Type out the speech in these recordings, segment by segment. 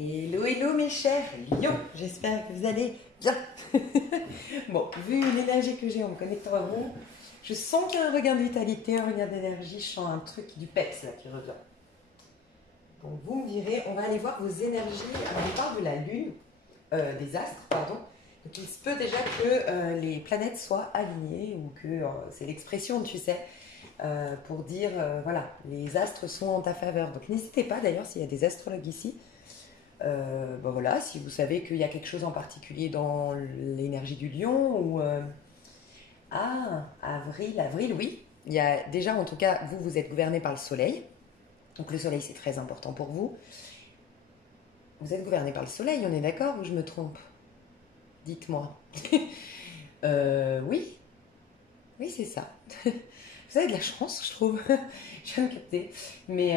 Hello, hello mes chers lions, j'espère que vous allez bien. Bon, vu l'énergie que j'ai en me connectant à vous, je sens qu'il y a un regain de vitalité, un regain d'énergie, je sens un truc du peps là qui revient. Donc vous me direz, on va aller voir vos énergies, on parle de la lune, des astres, pardon. Donc il se peut déjà que les planètes soient alignées ou que c'est l'expression, tu sais, pour dire, voilà, les astres sont en ta faveur. Donc n'hésitez pas d'ailleurs s'il y a des astrologues ici. Ben voilà, si vous savez qu'il y a quelque chose en particulier dans l'énergie du lion ou avril, oui. Il y a déjà, en tout cas, vous êtes gouverné par le soleil. Donc le soleil, c'est très important pour vous. Vous êtes gouverné par le soleil, on est d'accord ou je me trompe? Dites-moi. Oui, oui, c'est ça. Vous avez de la chance, je trouve. Je viens de capter. Mais,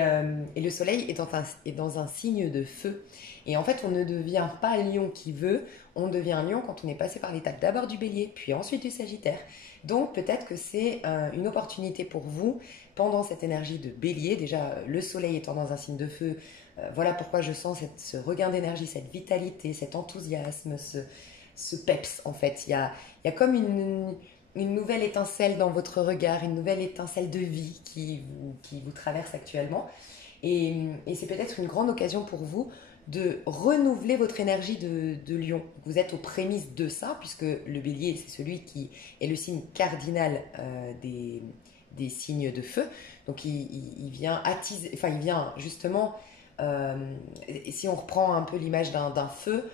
et le soleil est dans un signe de feu. Et en fait, on ne devient pas lion qui veut, on devient lion quand on est passé par l'étape d'abord du bélier, puis ensuite du sagittaire. Donc peut-être que c'est une opportunité pour vous, pendant cette énergie de bélier, déjà le soleil étant dans un signe de feu, voilà pourquoi je sens ce regain d'énergie, cette vitalité, cet enthousiasme, ce peps en fait. Il y a comme une nouvelle étincelle dans votre regard, une nouvelle étincelle de vie qui vous traverse actuellement. Et c'est peut-être une grande occasion pour vous de renouveler votre énergie de lion. Vous êtes aux prémices de ça, puisque le bélier, c'est celui qui est le signe cardinal des signes de feu. Donc il vient attiser, enfin il vient justement, si on reprend un peu l'image d'un feu,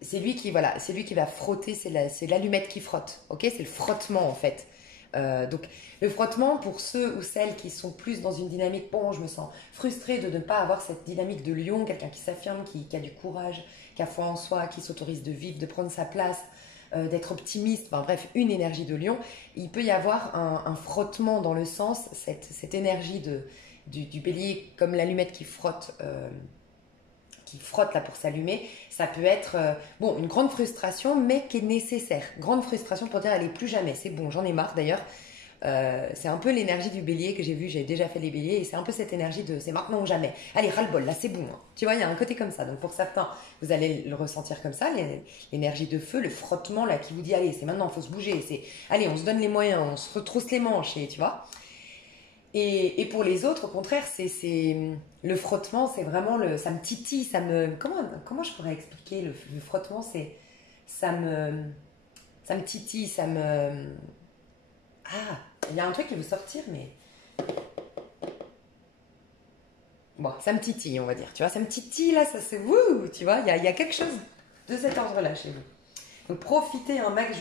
c'est lui qui voilà, c'est lui qui va frotter, c'est l'allumette qui frotte, ok, c'est le frottement en fait. Donc le frottement pour ceux ou celles qui sont plus dans une dynamique, bon, je me sens frustrée de ne pas avoir cette dynamique de lion, quelqu'un qui s'affirme, qui a du courage, qui a foi en soi, qui s'autorise de vivre, de prendre sa place, d'être optimiste, enfin bref, une énergie de lion. Il peut y avoir un frottement dans le sens, cette énergie du bélier comme l'allumette qui frotte là pour s'allumer, ça peut être bon, une grande frustration, mais qui est nécessaire. Grande frustration pour dire, allez, plus jamais, c'est bon, j'en ai marre d'ailleurs. C'est un peu l'énergie du bélier que j'ai vu, j'ai déjà fait les béliers, et c'est un peu cette énergie de c'est maintenant ou jamais. Allez, ras-le-bol, là c'est bon. Hein. Tu vois, il y a un côté comme ça. Donc pour certains, vous allez le ressentir comme ça, l'énergie de feu, le frottement là qui vous dit, allez, c'est maintenant, il faut se bouger. Allez, on se donne les moyens, on se retrousse les manches, et tu vois. Et pour les autres, au contraire, c'est le frottement, c'est vraiment ça me titille, comment je pourrais expliquer le frottement, ça me titille, il y a un truc qui veut sortir, mais bon, ça me titille, on va dire, tu vois, ça me titille là, ça c'est wouh, tu vois, il y a quelque chose de cet ordre-là chez vous. Donc profitez un max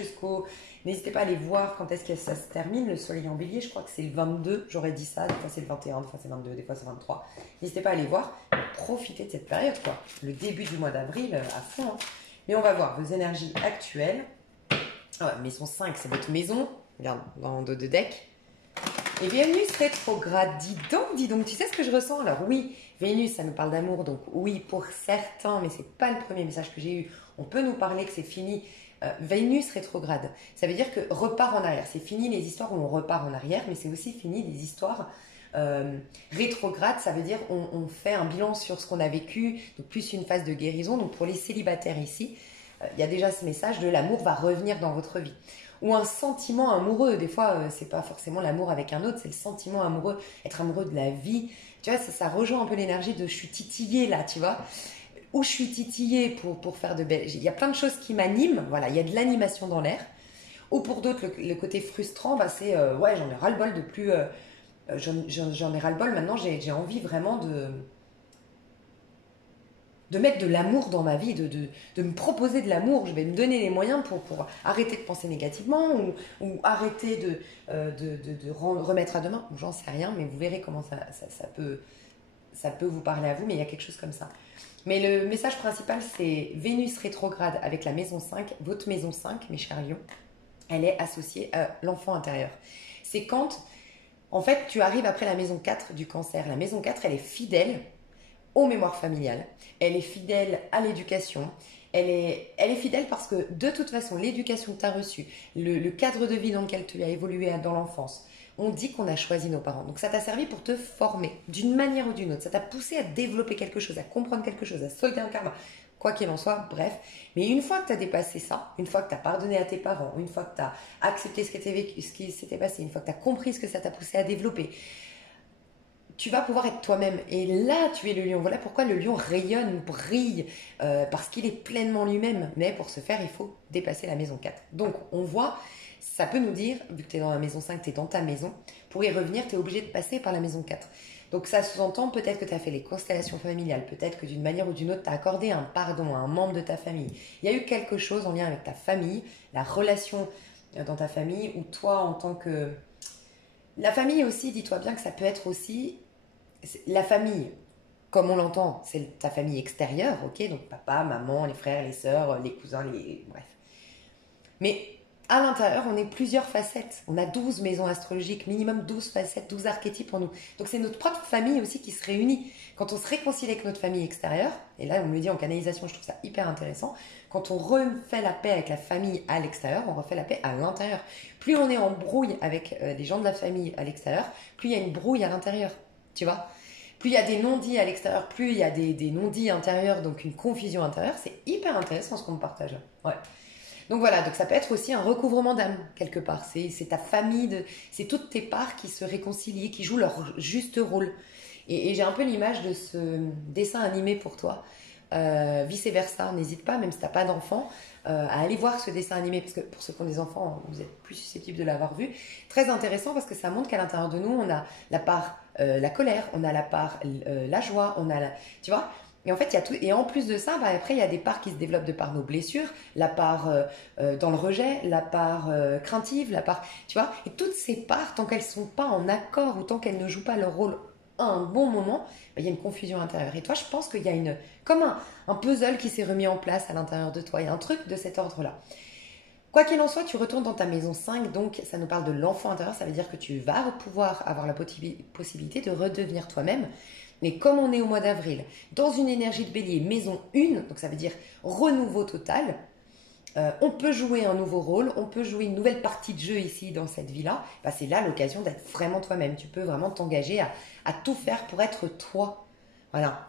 n'hésitez pas à aller voir quand est-ce que ça se termine, le soleil en bélier, je crois que c'est le 22, j'aurais dit ça, des fois c'est le 21, des fois c'est le 22, des fois c'est le 23. N'hésitez pas à aller voir, profitez de cette période, quoi. Le début du mois d'avril, à fond. Hein. Mais on va voir vos énergies actuelles. Ah ouais, maison 5, c'est votre maison, regarde, dans le dos de deck. Et Vénus rétrograde, dis donc, tu sais ce que je ressens? Alors oui, Vénus, ça nous parle d'amour, donc oui, pour certains, mais c'est pas le premier message que j'ai eu, on peut nous parler que c'est fini. Vénus rétrograde, ça veut dire que repart en arrière. C'est fini les histoires où on repart en arrière, mais c'est aussi fini les histoires rétrogrades. Ça veut dire on fait un bilan sur ce qu'on a vécu, donc plus une phase de guérison. Donc pour les célibataires ici, il y a déjà ce message de l'amour va revenir dans votre vie. Ou un sentiment amoureux. Des fois, c'est pas forcément l'amour avec un autre, c'est le sentiment amoureux, être amoureux de la vie. Tu vois, ça rejoint un peu l'énergie de je suis titillée là, tu vois. Où je suis titillée pour faire de belles... Il y a plein de choses qui m'animent, voilà, il y a de l'animation dans l'air. Ou pour d'autres, le côté frustrant, bah, c'est ouais, j'en ai ras-le-bol de plus... j'en ai ras-le-bol, maintenant j'ai envie vraiment de mettre de l'amour dans ma vie, de me proposer de l'amour. Je vais me donner les moyens pour arrêter de penser négativement ou arrêter de remettre à demain. J'en sais rien, mais vous verrez comment ça peut vous parler à vous, mais il y a quelque chose comme ça. Mais le message principal, c'est Vénus rétrograde avec la maison 5. Votre maison 5, mes chers lions, elle est associée à l'enfant intérieur. C'est quand, en fait, tu arrives après la maison 4 du cancer. La maison 4, elle est fidèle aux mémoires familiales. Elle est fidèle à l'éducation. elle est fidèle parce que de toute façon, l'éducation que tu as reçue, le cadre de vie dans lequel tu as évolué dans l'enfance, on dit qu'on a choisi nos parents. Donc ça t'a servi pour te former d'une manière ou d'une autre. Ça t'a poussé à développer quelque chose, à comprendre quelque chose, à solder un karma. Quoi qu'il en soit, bref. Mais une fois que tu as dépassé ça, une fois que tu as pardonné à tes parents, une fois que tu as accepté ce qui s'était passé, une fois que tu as compris ce que ça t'a poussé à développer, tu vas pouvoir être toi-même. Et là, tu es le lion. Voilà pourquoi le lion rayonne, brille, parce qu'il est pleinement lui-même. Mais pour ce faire, il faut dépasser la maison 4. Donc, on voit, ça peut nous dire, vu que tu es dans la maison 5, tu es dans ta maison, pour y revenir, tu es obligé de passer par la maison 4. Donc, ça sous-entend peut-être que tu as fait les constellations familiales, peut-être que d'une manière ou d'une autre, tu as accordé un pardon à un membre de ta famille. Il y a eu quelque chose en lien avec ta famille, la relation dans ta famille, ou toi en tant que... La famille aussi, dis-toi bien que ça peut être aussi... La famille, comme on l'entend, c'est ta famille extérieure, ok? Donc papa, maman, les frères, les sœurs, les cousins, bref. Mais à l'intérieur, on est plusieurs facettes. On a 12 maisons astrologiques, minimum 12 facettes, 12 archétypes en nous. Donc c'est notre propre famille aussi qui se réunit. Quand on se réconcilie avec notre famille extérieure, et là on me le dit en canalisation, je trouve ça hyper intéressant, quand on refait la paix avec la famille à l'extérieur, on refait la paix à l'intérieur. Plus on est en brouille avec des gens de la famille à l'extérieur, plus il y a une brouille à l'intérieur. Tu vois, plus il y a des non-dits à l'extérieur, plus il y a des non-dits intérieurs, donc une confusion intérieure. C'est hyper intéressant ce qu'on me partage. Ouais. Donc voilà, donc ça peut être aussi un recouvrement d'âme quelque part. C'est ta famille, c'est toutes tes parts qui se réconcilient, qui jouent leur juste rôle. Et j'ai un peu l'image de ce dessin animé pour toi. Vice versa, n'hésite pas, même si tu n'as pas d'enfant, à aller voir ce dessin animé, parce que pour ceux qui ont des enfants, vous êtes plus susceptibles de l'avoir vu. Très intéressant parce que ça montre qu'à l'intérieur de nous, on a la part la colère, on a la part la joie, on a la... Tu vois? Et en fait, il y a tout. Et en plus de ça, bah, après, il y a des parts qui se développent de par nos blessures, la part dans le rejet, la part craintive, la part... Tu vois? Et toutes ces parts, tant qu'elles ne sont pas en accord ou tant qu'elles ne jouent pas leur rôle à un bon moment, bah, il y a une confusion intérieure. Et toi, je pense qu'il y a comme un puzzle qui s'est remis en place à l'intérieur de toi. Il y a un truc de cet ordre-là. Quoi qu'il en soit, tu retournes dans ta maison 5, donc ça nous parle de l'enfant intérieur, ça veut dire que tu vas pouvoir avoir la possibilité de redevenir toi-même. Mais comme on est au mois d'avril, dans une énergie de bélier, maison 1, donc ça veut dire renouveau total, on peut jouer un nouveau rôle, on peut jouer une nouvelle partie de jeu ici dans cette vie-là, bah, c'est là l'occasion d'être vraiment toi-même. Tu peux vraiment t'engager à tout faire pour être toi. Voilà.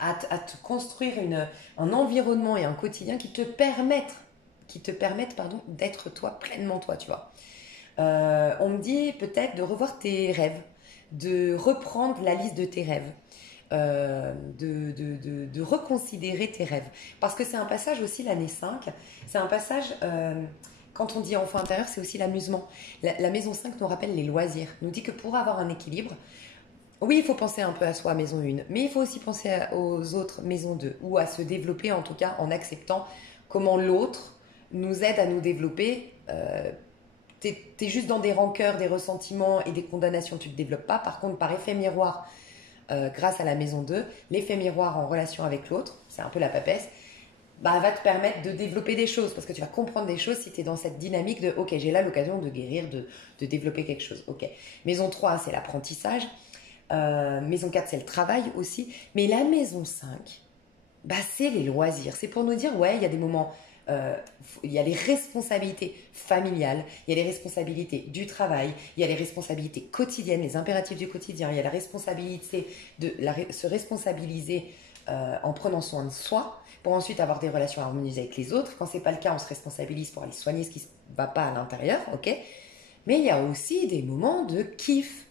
À te construire un environnement et un quotidien qui te permettent d'être toi, pleinement toi, tu vois. On me dit peut-être de revoir tes rêves, de reprendre la liste de tes rêves, de reconsidérer tes rêves. Parce que c'est un passage aussi, l'année 5, c'est un passage, quand on dit enfant intérieur, c'est aussi l'amusement. La maison 5 nous rappelle les loisirs, nous dit que pour avoir un équilibre, oui, il faut penser un peu à soi, maison 1, mais il faut aussi penser aux autres, maison 2, ou à se développer en tout cas en acceptant comment l'autre nous aide à nous développer. T'es juste dans des rancœurs, des ressentiments et des condamnations, tu ne te développes pas. Par contre, par effet miroir, grâce à la maison 2, l'effet miroir en relation avec l'autre, c'est un peu la papesse, bah, va te permettre de développer des choses, parce que tu vas comprendre des choses si tu es dans cette dynamique de « Ok, j'ai là l'occasion de guérir, de développer quelque chose. » Ok. Maison 3, c'est l'apprentissage. Maison 4, c'est le travail aussi. Mais la maison 5, bah, c'est les loisirs. C'est pour nous dire, ouais, il y a des moments... il y a les responsabilités familiales, il y a les responsabilités du travail, il y a les responsabilités quotidiennes, les impératifs du quotidien, il y a la responsabilité de se responsabiliser en prenant soin de soi pour ensuite avoir des relations harmonisées avec les autres. Quand c'est pas le cas, on se responsabilise pour aller soigner ce qui ne va pas à l'intérieur, ok? Mais il y a aussi des moments de kiff.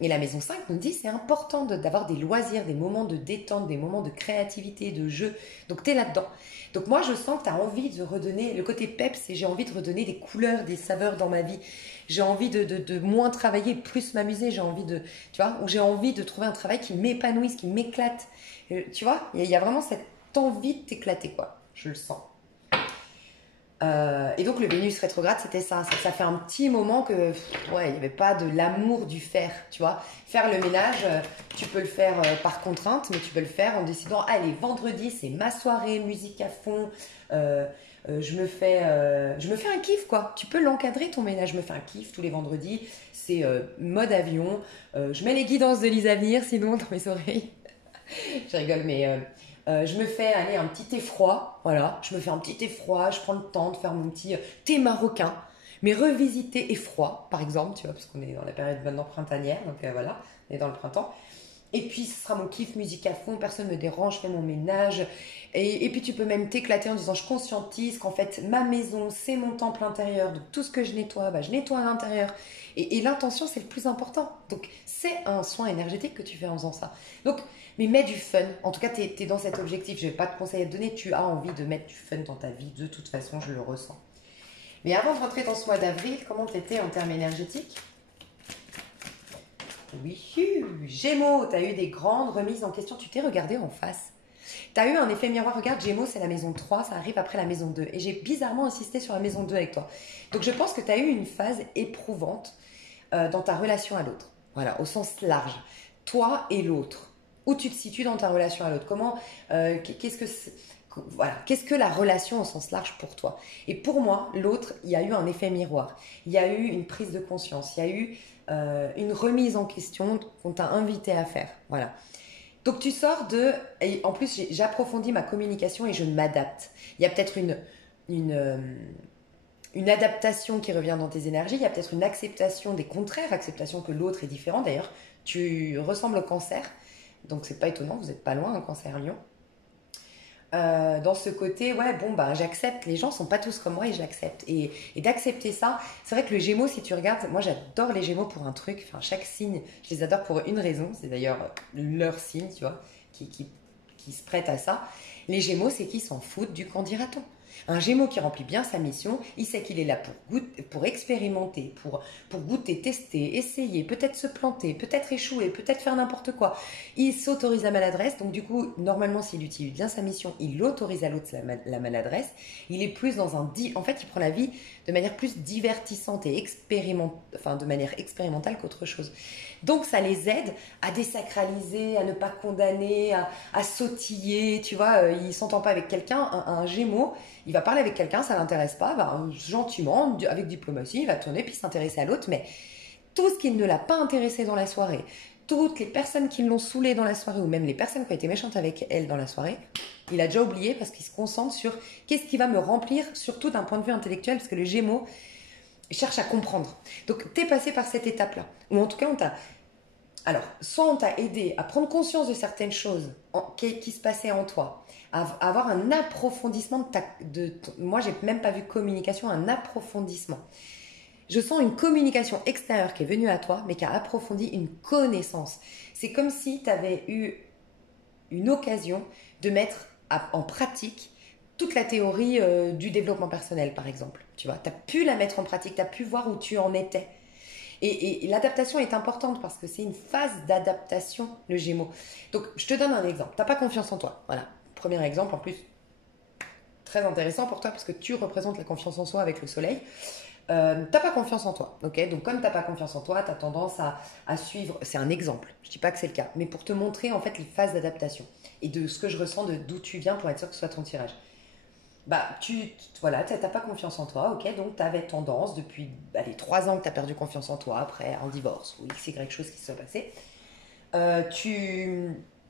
Et la maison 5 nous dit c'est important d'avoir des loisirs, des moments de détente, des moments de créativité, de jeu. Donc tu es là-dedans. Donc moi je sens que tu as envie de redonner, le côté peps, c'est j'ai envie de redonner des couleurs, des saveurs dans ma vie. J'ai envie de moins travailler, plus m'amuser. J'ai envie de, tu vois, ou j'ai envie de trouver un travail qui m'épanouisse, qui m'éclate. Tu vois, il y a vraiment cette envie de t'éclater, quoi. Je le sens. Et donc le Vénus rétrograde, c'était ça. Ça fait un petit moment que, ouais, il n'y avait pas de l'amour du faire, tu vois. Faire le ménage, tu peux le faire par contrainte, mais tu peux le faire en décidant, allez, vendredi, c'est ma soirée, musique à fond, je me fais un kiff, quoi. Tu peux l'encadrer, ton ménage. Je me fais un kiff tous les vendredis, c'est mode avion. Je mets les guidances de Lisa Venir, sinon, dans mes oreilles. Je rigole, mais... Je me fais aller un petit thé froid, voilà, je me fais un petit thé froid, je prends le temps de faire mon petit thé marocain, mais revisité et froid, par exemple, tu vois, parce qu'on est dans la période maintenant printanière, donc voilà, on est dans le printemps. Et puis, ce sera mon kiff, musique à fond, personne ne me dérange, je fais mon ménage. Et puis, tu peux même t'éclater en disant, je conscientise qu'en fait, ma maison, c'est mon temple intérieur. Donc, tout ce que je nettoie, bah, je nettoie à l'intérieur. Et l'intention, c'est le plus important. Donc, c'est un soin énergétique que tu fais en faisant ça. Donc, mais mets du fun. En tout cas, tu es dans cet objectif. Je n'ai pas de conseils à te donner. Tu as envie de mettre du fun dans ta vie. De toute façon, je le ressens. Mais avant de rentrer dans ce mois d'avril, comment tu étais en termes énergétiques? Oui, Gémeaux, tu as eu des grandes remises en question, tu t'es regardé en face. Tu as eu un effet miroir, regarde, Gémeaux, c'est la maison 3, ça arrive après la maison 2. Et j'ai bizarrement insisté sur la maison 2 avec toi. Donc je pense que tu as eu une phase éprouvante dans ta relation à l'autre. Voilà, au sens large. Toi et l'autre. Où tu te situes dans ta relation à l'autre? Comment, qu'est-ce que voilà, qu'est-ce que la relation au sens large pour toi? Et pour moi, l'autre, il y a eu un effet miroir. Il y a eu une prise de conscience. Il y a eu une remise en question qu'on t'a invité à faire. Voilà. Donc tu sors de... Et en plus, j'approfondis ma communication et je m'adapte. Il y a peut-être une adaptation qui revient dans tes énergies. Il y a peut-être une acceptation des contraires, acceptation que l'autre est différent. D'ailleurs, tu ressembles au cancer. Donc c'est pas étonnant, vous n'êtes pas loin, un cancer lion. Dans ce côté, ouais, bon, bah, j'accepte, les gens sont pas tous comme moi et j'accepte. Et d'accepter ça, c'est vrai que le Gémeaux, si tu regardes, moi j'adore les Gémeaux pour un truc, enfin, chaque signe, je les adore pour une raison, c'est d'ailleurs leur signe, tu vois, qui se prête à ça. Les Gémeaux, c'est qu'ils s'en foutent du qu'en dira-t-on. Un Gémeaux qui remplit bien sa mission, il sait qu'il est là pour expérimenter, pour goûter, tester, essayer, peut-être se planter, peut-être échouer, peut-être faire n'importe quoi. Il s'autorise la maladresse, donc du coup, normalement, s'il utilise bien sa mission, il autorise à l'autre la maladresse. Il est plus dans un... En fait, il prend la vie de manière plus divertissante et de manière expérimentale qu'autre chose. Donc, ça les aide à désacraliser, à ne pas condamner, à sautiller, tu vois. Il s'entend pas avec quelqu'un, un Gémeaux, il va parler avec quelqu'un, ça l'intéresse pas, bah, gentiment, avec diplomatie, il va tourner puis s'intéresser à l'autre, mais tout ce qui ne l'a pas intéressé dans la soirée, toutes les personnes qui l'ont saoulé dans la soirée, ou même les personnes qui ont été méchantes avec elle dans la soirée, il a déjà oublié parce qu'il se concentre sur qu'est-ce qui va me remplir, surtout d'un point de vue intellectuel, parce que le Gémeaux cherche à comprendre. Donc, tu es passé par cette étape-là, ou en tout cas, on t'a... Alors, soit on t'a aidé à prendre conscience de certaines choses qui se passaient en toi, à avoir un approfondissement moi, j'ai même pas vu communication, un approfondissement. Je sens une communication extérieure qui est venue à toi, mais qui a approfondi une connaissance. C'est comme si tu avais eu une occasion de mettre en pratique toute la théorie du développement personnel, par exemple. Tu vois, tu as pu la mettre en pratique, tu as pu voir où tu en étais. Et l'adaptation est importante parce que c'est une phase d'adaptation, le Gémeaux. Donc, je te donne un exemple. Tu n'as pas confiance en toi. Voilà. Premier exemple, en plus, très intéressant pour toi parce que tu représentes la confiance en soi avec le soleil. T'as pas confiance en toi, ok? Donc comme t'as pas confiance en toi, t'as tendance à suivre. C'est un exemple. Je dis pas que c'est le cas, mais pour te montrer en fait les phases d'adaptation et de ce que je ressens, d'où tu viens pour être sûr que ce soit ton tirage. Bah voilà, t'as pas confiance en toi, ok? Donc t'avais tendance depuis les 3 ans que t'as perdu confiance en toi après un divorce ou x y chose qui se soit passé.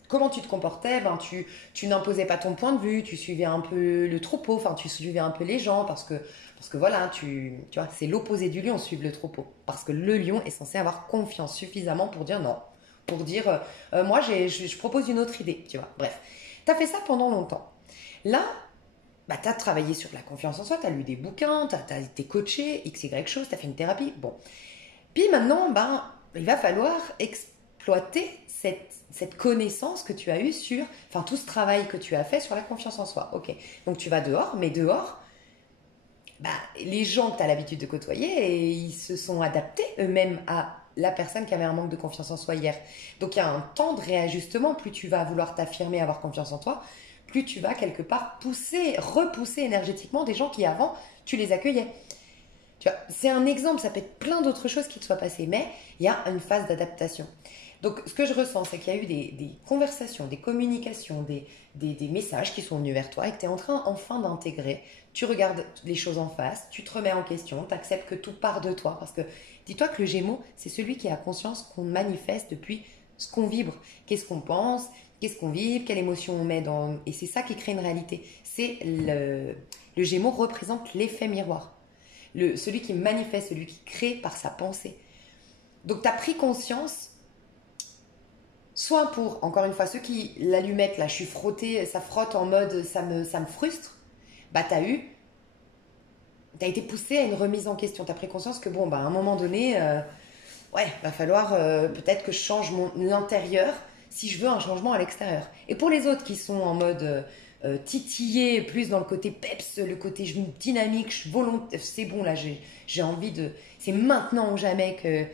Comment tu te comportais? Ben, tu n'imposais pas ton point de vue, tu suivais un peu le troupeau, enfin tu suivais un peu les gens parce que voilà, tu vois, c'est l'opposé du lion, suivre le troupeau. Parce que le lion est censé avoir confiance suffisamment pour dire non, pour dire moi je propose une autre idée, tu vois. Bref, tu as fait ça pendant longtemps. Là, bah, tu as travaillé sur la confiance en soi, tu as lu des bouquins, tu as été coaché, x, y chose, tu as fait une thérapie. Bon. Puis maintenant, ben, il va falloir exploiter cette connaissance que tu as eue sur, enfin tout ce travail que tu as fait sur la confiance en soi. Ok, donc tu vas dehors, mais dehors, bah, les gens que tu as l'habitude de côtoyer, et ils se sont adaptés eux-mêmes à la personne qui avait un manque de confiance en soi hier. Donc il y a un temps de réajustement, plus tu vas vouloir t'affirmer, avoir confiance en toi, plus tu vas quelque part repousser énergétiquement des gens qui avant, tu les accueillais. Tu vois, c'est un exemple, ça peut être plein d'autres choses qui te soient passées, mais il y a une phase d'adaptation. Donc, ce que je ressens, c'est qu'il y a eu des conversations, des communications, des messages qui sont venus vers toi et que tu es en train enfin d'intégrer. Tu regardes les choses en face, tu te remets en question, tu acceptes que tout part de toi. Parce que dis-toi que le Gémeaux, c'est celui qui a conscience qu'on manifeste depuis ce qu'on vibre. Qu'est-ce qu'on pense, qu'est-ce qu'on vit, quelle émotion on met dans... Et c'est ça qui crée une réalité. C'est le Gémeaux représente l'effet miroir. Celui qui manifeste, celui qui crée par sa pensée. Donc tu as pris conscience, soit pour, encore une fois, ceux qui l'allumette, là, je suis frottée, ça frotte en mode ça me frustre, bah t'as été poussé à une remise en question. Tu as pris conscience que, bon, bah, à un moment donné, ouais, va falloir peut-être que je change l'intérieur si je veux un changement à l'extérieur. Et pour les autres qui sont en mode titillé, plus dans le côté peps, le côté je me dynamique, je suis volontaire, c'est bon, là, j'ai envie de... C'est maintenant ou jamais que...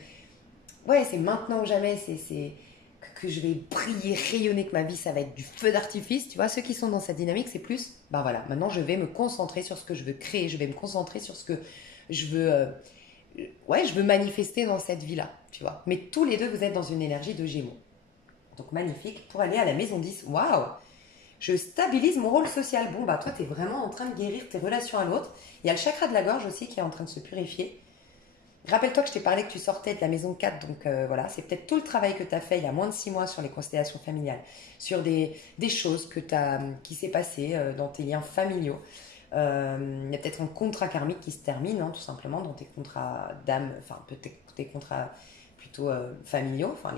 Ouais, c'est maintenant ou jamais, que je vais briller, rayonner, que ma vie, ça va être du feu d'artifice. Tu vois, ceux qui sont dans cette dynamique, c'est plus, ben voilà, maintenant je vais me concentrer sur ce que je veux créer, je vais me concentrer sur ce que je veux, ouais, je veux manifester dans cette vie-là, tu vois. Mais tous les deux, vous êtes dans une énergie de Gémeaux. Donc magnifique, pour aller à la maison 10, waouh, je stabilise mon rôle social. Bon, bah toi, tu es vraiment en train de guérir tes relations à l'autre. Il y a le chakra de la gorge aussi qui est en train de se purifier. Rappelle-toi que je t'ai parlé que tu sortais de la maison 4, donc voilà, c'est peut-être tout le travail que tu as fait il y a moins de 6 mois sur les constellations familiales, sur des choses qui s'est passé dans tes liens familiaux. Il y a peut-être un contrat karmique qui se termine, hein, tout simplement, dans tes contrats d'âme, enfin peut-être tes contrats plutôt familiaux, enfin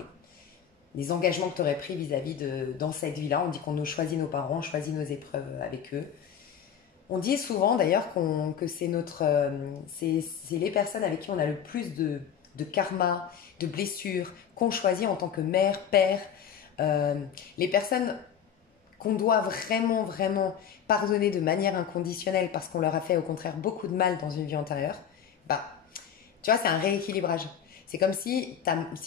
les engagements que tu aurais pris vis-à-vis dans cette vie-là. On dit qu'on nous choisit nos parents, on choisit nos épreuves avec eux. On dit souvent d'ailleurs que c'est c'est les personnes avec qui on a le plus de karma, de blessures, qu'on choisit en tant que mère, père. Les personnes qu'on doit vraiment, vraiment pardonner de manière inconditionnelle parce qu'on leur a fait au contraire beaucoup de mal dans une vie antérieure, bah, tu vois, c'est un rééquilibrage. C'est comme si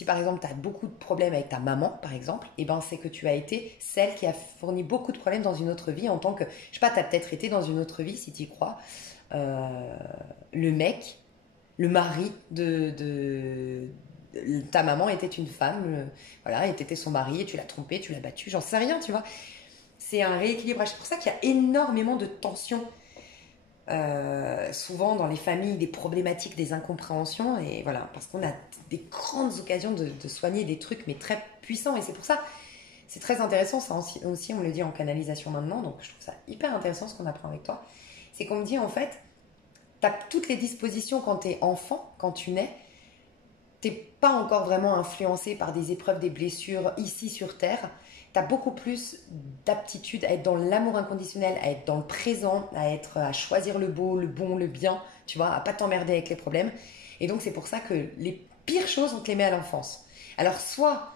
par exemple, tu as beaucoup de problèmes avec ta maman, par exemple, et ben c'est que tu as été celle qui a fourni beaucoup de problèmes dans une autre vie en tant que, je sais pas, tu as peut-être été dans une autre vie, si tu y crois, le mec, le mari ta maman était une femme, voilà, et t'étais son mari, et tu l'as trompé, tu l'as battu, j'en sais rien, tu vois. C'est un rééquilibrage. C'est pour ça qu'il y a énormément de tensions souvent dans les familles, des problématiques, des incompréhensions, et voilà, parce qu'on a des grandes occasions de soigner des trucs mais très puissants, et c'est pour ça c'est très intéressant. Ça aussi on me le dit en canalisation maintenant, donc je trouve ça hyper intéressant ce qu'on apprend avec toi. C'est qu'on me dit en fait, t'as toutes les dispositions quand t'es enfant, quand tu nais, t'es pas encore vraiment influencé par des épreuves, des blessures ici sur Terre. T'as beaucoup plus d'aptitude à être dans l'amour inconditionnel, à être dans le présent, à choisir le beau, le bon, le bien, tu vois, à pas t'emmerder avec les problèmes. Et donc c'est pour ça que les pires choses, on te les met à l'enfance. Alors soit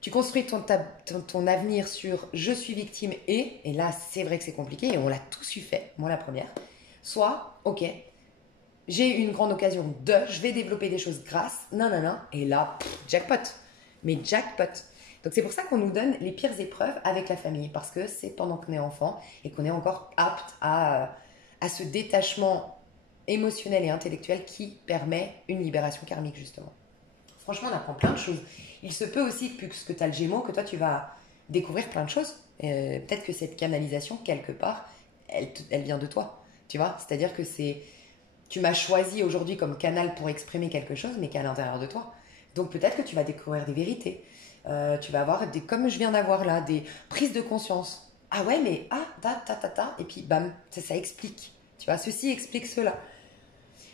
tu construis ton avenir sur je suis victime et là c'est vrai que c'est compliqué et on l'a tous eu fait, moi la première. Soit, ok, j'ai une grande occasion je vais développer des choses grâce, nanana, et là, jackpot. Mais jackpot. Donc c'est pour ça qu'on nous donne les pires épreuves avec la famille, parce que c'est pendant qu'on est enfant et qu'on est encore apte à ce détachement émotionnel et intellectuel qui permet une libération karmique, justement. Franchement, on apprend plein de choses. Il se peut aussi, puisque tu as le Gémeaux, que toi, tu vas découvrir plein de choses. Peut-être que cette canalisation, quelque part, elle vient de toi. Tu vois, c'est-à-dire que tu m'as choisi aujourd'hui comme canal pour exprimer quelque chose, mais qui est à l'intérieur de toi. Donc peut-être que tu vas découvrir des vérités. Tu vas avoir, comme je viens d'avoir là, des prises de conscience. Ah ouais, mais et puis bam, ça explique. Tu vois, ceci explique cela.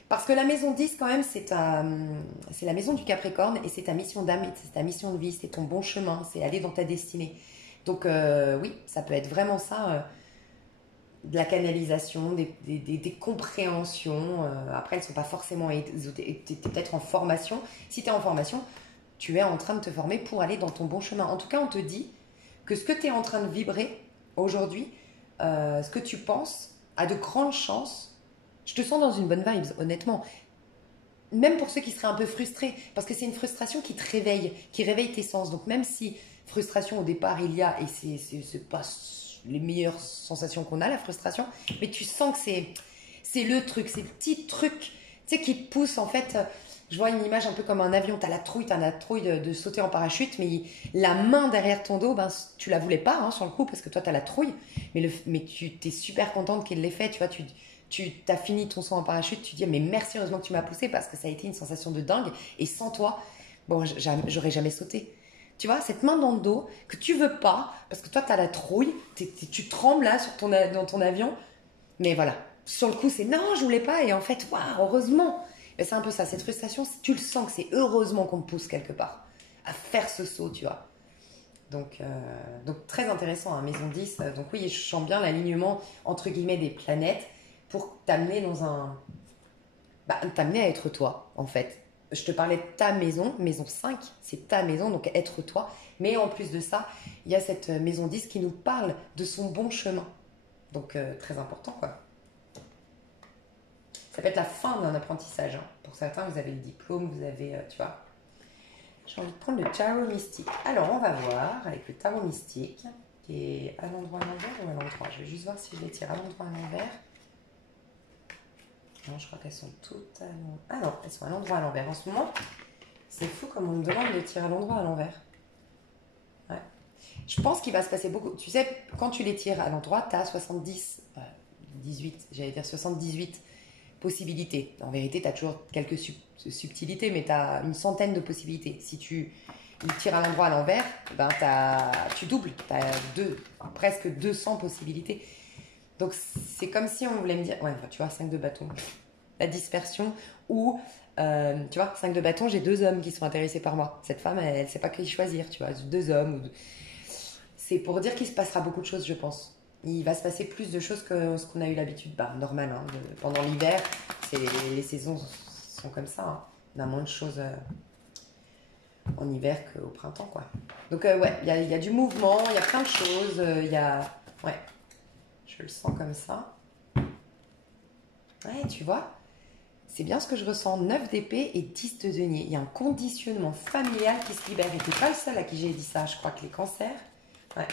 Parce que la maison 10, quand même, c'est la maison du Capricorne et c'est ta mission d'âme, c'est ta mission de vie, c'est ton bon chemin, c'est aller dans ta destinée. Donc oui, ça peut être vraiment ça, de la canalisation, des compréhensions. Après, elles ne sont pas forcément... Tu es peut-être en formation. Si tu es en formation, tu es en train de te former pour aller dans ton bon chemin. En tout cas, on te dit que ce que tu es en train de vibrer aujourd'hui, ce que tu penses, a de grandes chances. Je te sens dans une bonne vibe, honnêtement. Même pour ceux qui seraient un peu frustrés, parce que c'est une frustration qui te réveille, qui réveille tes sens. Donc même si frustration au départ il y a, et c'est pas les meilleures sensations qu'on a, la frustration, mais tu sens que c'est le truc, c'est le petit truc, tu sais, qui te pousse en fait. Je vois une image un peu comme un avion, t'as la trouille de sauter en parachute, mais la main derrière ton dos, ben, tu la voulais pas, hein, sur le coup, parce que toi t'as la trouille, mais tu t'es super contente qu'il l'ait fait, tu vois, tu as fini ton saut en parachute, tu dis mais merci, heureusement que tu m'as poussé parce que ça a été une sensation de dingue, et sans toi, bon, j'aurais jamais sauté. Tu vois, cette main dans le dos que tu veux pas, parce que toi, tu as la trouille, tu trembles là dans ton avion. Mais voilà, sur le coup, c'est non, je voulais pas. Et en fait, waouh, heureusement. Et c'est un peu ça, cette frustration, tu le sens que c'est heureusement qu'on te pousse quelque part à faire ce saut, tu vois. Donc très intéressant, hein, Maison 10. Donc oui, je sens bien l'alignement, entre guillemets, des planètes pour t'amener dans un... Bah, t'amener à être toi, en fait. Je te parlais de ta maison, maison 5, c'est ta maison, donc être toi. Mais en plus de ça, il y a cette maison 10 qui nous parle de son bon chemin. Donc très important, quoi. Ça peut être la fin d'un apprentissage, hein. Pour certains, vous avez le diplôme, vous avez, tu vois. J'ai envie de prendre le tarot mystique. Alors, on va voir avec le tarot mystique, qui est à l'endroit à l'envers ou à l'endroit. Je vais juste voir si je les tire à l'endroit à l'envers. Non, je crois qu'elles sont toutes à l'envers. Ah non, elles sont à l'endroit à l'envers. En ce moment, c'est fou comme on me demande de tirer à l'endroit à l'envers. Ouais. Je pense qu'il va se passer beaucoup. Tu sais, quand tu les tires à l'endroit, tu as 78 possibilités. En vérité, tu as toujours quelques subtilités, mais tu as une centaine de possibilités. Si tu le tires à l'endroit à l'envers, ben tu doubles. Tu as presque 200 possibilités. Donc, c'est comme si on voulait me dire... Ouais, tu vois, 5 de bâton. La dispersion. Ou, tu vois, 5 de bâton, j'ai 2 hommes qui sont intéressés par moi. Cette femme, elle ne sait pas qui choisir, tu vois. 2 hommes. C'est pour dire qu'il se passera beaucoup de choses, je pense. Il va se passer plus de choses que ce qu'on a eu l'habitude. Bah, normal, hein, pendant l'hiver, les saisons sont comme ça. Hein. On a moins de choses en hiver qu'au printemps, quoi. Donc, ouais, il y a du mouvement, il y a plein de choses. Ouais, je le sens comme ça. Ouais, tu vois, c'est bien ce que je ressens. 9 d'épée et 10 de denier. Il y a un conditionnement familial qui se libère. Et tu n'es pas le seul à qui j'ai dit ça. Je crois que les cancers... Ouais.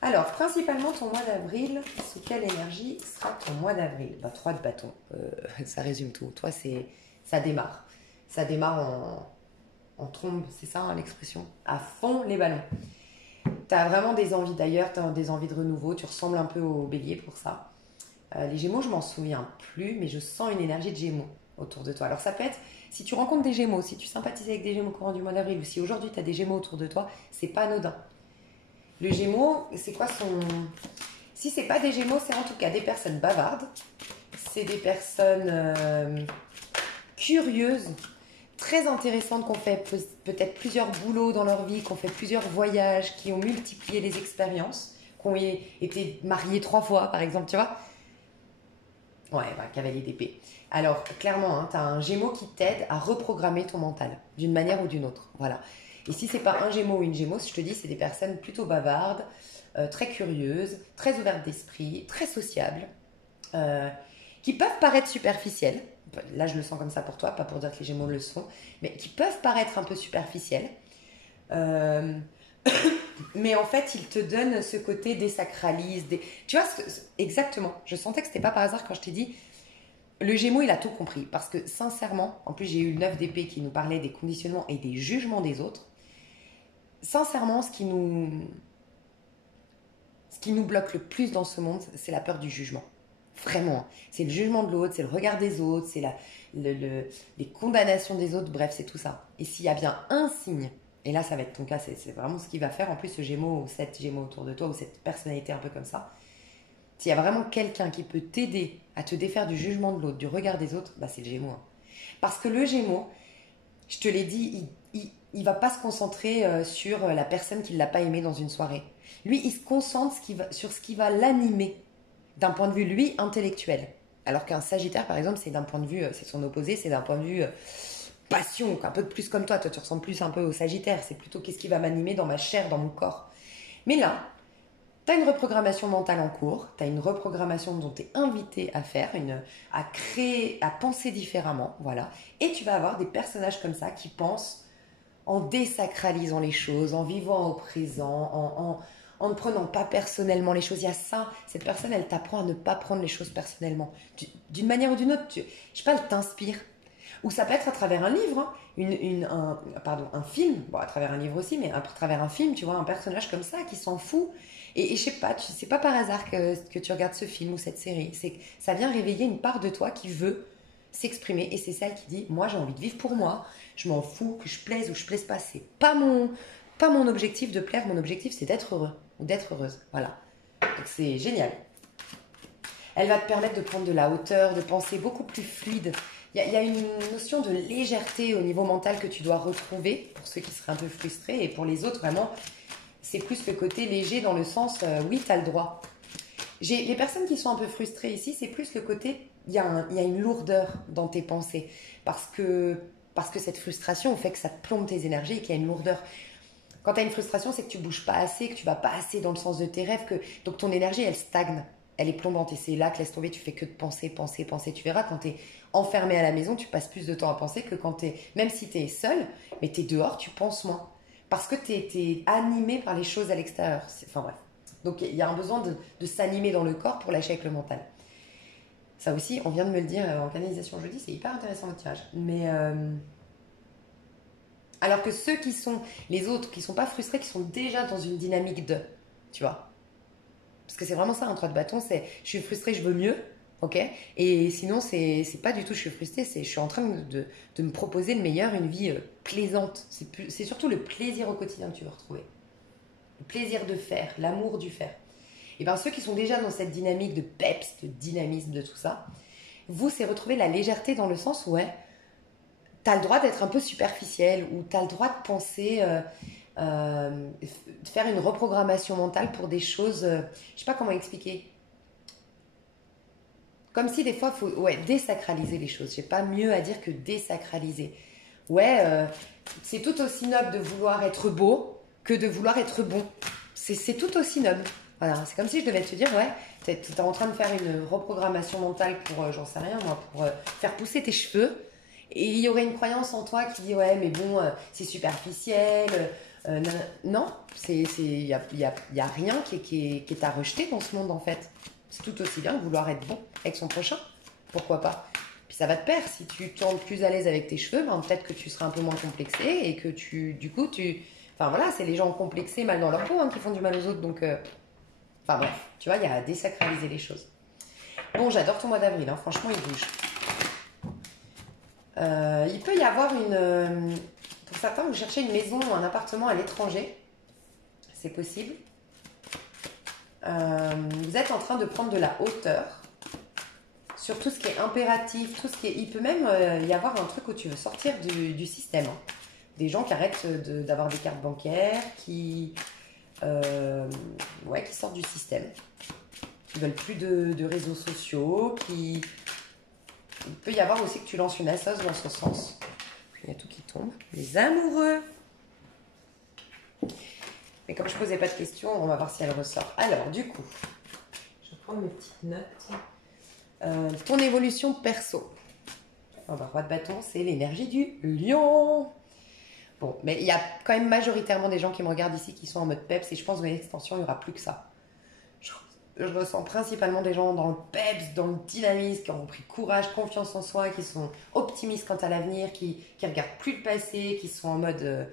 Alors, principalement ton mois d'avril, sous quelle énergie sera ton mois d'avril? 3 de bâton, ça résume tout. Toi, ça démarre. Ça démarre en trombe, c'est ça hein, l'expression? À fond les ballons. Tu as vraiment des envies d'ailleurs, tu as des envies de renouveau, tu ressembles un peu au bélier pour ça. Les gémeaux, je m'en souviens plus, mais je sens une énergie de gémeaux autour de toi. Alors ça peut être, si tu rencontres des gémeaux, si tu sympathises avec des gémeaux au courant du mois d'avril, ou si aujourd'hui tu as des gémeaux autour de toi, c'est pas anodin. Le gémeau, c'est quoi son... Si c'est pas des gémeaux, c'est en tout cas des personnes bavardes. C'est des personnes curieuses, très intéressantes, qui ont fait peut-être plusieurs boulots dans leur vie, qui ont fait plusieurs voyages, qui ont multiplié les expériences, qui ont été mariées 3 fois, par exemple, tu vois. Ouais, cavalier d'épée. Alors, clairement, hein, tu as un gémeau qui t'aide à reprogrammer ton mental, d'une manière ou d'une autre. Voilà. Et si c'est pas un gémeau ou une gémeaux, je te dis, c'est des personnes plutôt bavardes, très curieuses, très ouvertes d'esprit, très sociables, qui peuvent paraître superficielles. Là, je le sens comme ça pour toi, pas pour dire que les gémeaux le sont, mais qui peuvent paraître un peu superficielles. Mais en fait, ils te donnent ce côté désacralise. Tu vois, exactement. Je sentais que c'était pas par hasard quand je t'ai dit le Gémeaux, il a tout compris. Parce que sincèrement, en plus, j'ai eu le 9 d'épée qui nous parlait des conditionnements et des jugements des autres. Sincèrement, ce qui nous bloque le plus dans ce monde, c'est la peur du jugement. Vraiment. C'est le jugement de l'autre, c'est le regard des autres, c'est les condamnations des autres, bref, c'est tout ça. Et s'il y a bien un signe, et là, ça va être ton cas, c'est vraiment ce qu'il va faire. En plus, ce Gémeaux ou cette Gémeaux autour de toi, ou cette personnalité un peu comme ça, s'il y a vraiment quelqu'un qui peut t'aider à te défaire du jugement de l'autre, du regard des autres, bah c'est le Gémeaux. Hein. Parce que le Gémeaux, je te l'ai dit, il va pas se concentrer sur la personne qui ne l'a pas aimé dans une soirée. Lui, il se concentre sur ce qui va l'animer d'un point de vue, lui, intellectuel. Alors qu'un Sagittaire, par exemple, c'est d'un point de vue, c'est son opposé, c'est d'un point de vue passion, un peu plus comme toi. Toi, tu ressembles plus un peu au Sagittaire. C'est plutôt qu'est-ce qui va m'animer dans ma chair, dans mon corps. Mais là, tu as une reprogrammation mentale en cours, tu as une reprogrammation dont tu es invité à faire, à créer, à penser différemment, voilà. Et tu vas avoir des personnages comme ça qui pensent en désacralisant les choses, en vivant au présent, en ne prenant pas personnellement les choses. Il y a ça, cette personne, elle t'apprend à ne pas prendre les choses personnellement. D'une manière ou d'une autre, je sais pas, elle t'inspire. Ou ça peut être à travers un livre, hein, un film, bon, à travers un livre aussi, mais à travers un film, tu vois, un personnage comme ça qui s'en fout. Et je sais pas, c'est pas par hasard que tu regardes ce film ou cette série. Ça vient réveiller une part de toi qui veut s'exprimer. Et c'est celle qui dit, moi j'ai envie de vivre pour moi, je m'en fous que je plaise ou je plaise pas. C'est pas pas mon objectif de plaire, mon objectif c'est d'être heureux ou d'être heureuse. Voilà. Donc c'est génial. Elle va te permettre de prendre de la hauteur, de penser beaucoup plus fluide. Il y a une notion de légèreté au niveau mental que tu dois retrouver pour ceux qui seraient un peu frustrés. Et pour les autres, vraiment, c'est plus le côté léger dans le sens, oui, tu as le droit. Les personnes qui sont un peu frustrées ici, c'est plus le côté, il y a une lourdeur dans tes pensées. Parce que cette frustration fait que ça te plombe tes énergies et qu'il y a une lourdeur. Quand tu as une frustration, c'est que tu bouges pas assez, que tu vas pas assez dans le sens de tes rêves, donc ton énergie, elle stagne. Elle est plombante et c'est là que laisse tomber, tu fais que de penser, penser, penser. Tu verras, quand tu es enfermé à la maison, tu passes plus de temps à penser que quand tu es, même si tu es seul, mais tu es dehors, tu penses moins. Parce que tu es animé par les choses à l'extérieur. Enfin bref. Donc il y a un besoin de s'animer dans le corps pour lâcher avec le mental. Ça aussi, on vient de me le dire en canalisation jeudi, c'est hyper intéressant le tirage. Mais alors que ceux qui sont, les autres, qui sont pas frustrés, qui sont déjà dans une dynamique de, tu vois. Parce que c'est vraiment ça, un 3 de bâton, c'est je suis frustrée, je veux mieux, ok. Et sinon, c'est pas du tout je suis frustrée, c'est je suis en train de me proposer le meilleur, une vie plaisante. C'est surtout le plaisir au quotidien que tu veux retrouver. Le plaisir de faire, l'amour du faire. Et bien ceux qui sont déjà dans cette dynamique de peps, de dynamisme, de tout ça, vous, c'est retrouver la légèreté dans le sens où, ouais, t'as le droit d'être un peu superficiel ou t'as le droit de penser... de faire une reprogrammation mentale pour des choses, je sais pas comment expliquer. Comme si des fois, il faut désacraliser les choses. J'ai pas mieux à dire que désacraliser. C'est tout aussi noble de vouloir être beau que de vouloir être bon. C'est tout aussi noble. Voilà, c'est comme si je devais te dire, ouais, t'es en train de faire une reprogrammation mentale pour, j'en sais rien moi, pour faire pousser tes cheveux. Et il y aurait une croyance en toi qui dit, ouais, mais bon, c'est superficiel. Non, il y a rien qui est à rejeter dans ce monde en fait. C'est tout aussi bien de vouloir être bon avec son prochain. Pourquoi pas? Puis ça va te pair. Si tu te sens plus à l'aise avec tes cheveux, ben, peut-être que tu seras un peu moins complexé et que Enfin voilà, c'est les gens complexés mal dans leur peau qui font du mal aux autres. Donc, enfin bref, tu vois, il y a à désacraliser les choses. Bon, j'adore ton mois d'avril, franchement, il bouge. Il peut y avoir pour certains, vous cherchez une maison ou un appartement à l'étranger. C'est possible. Vous êtes en train de prendre de la hauteur sur tout ce qui est impératif, tout ce qui est... Il peut même y avoir un truc où tu veux sortir du système. Des gens qui arrêtent d'avoir des cartes bancaires, qui sortent du système, qui veulent plus de réseaux sociaux, qui... Il peut y avoir aussi que tu lances une assoce dans ce sens. Il y a tout qui tombe. Les amoureux. Mais comme je ne posais pas de questions, on va voir si elle ressort. Alors, du coup, je vais prendre mes petites notes. Ton évolution perso. Roi de bâton, c'est l'énergie du lion. Bon, mais il y a quand même majoritairement des gens qui me regardent ici qui sont en mode peps et je pense que dans l'extension, il n'y aura plus que ça. Je ressens principalement des gens dans le peps, dans le dynamisme, qui ont pris courage, confiance en soi, qui sont optimistes quant à l'avenir, qui regardent plus le passé, qui sont en mode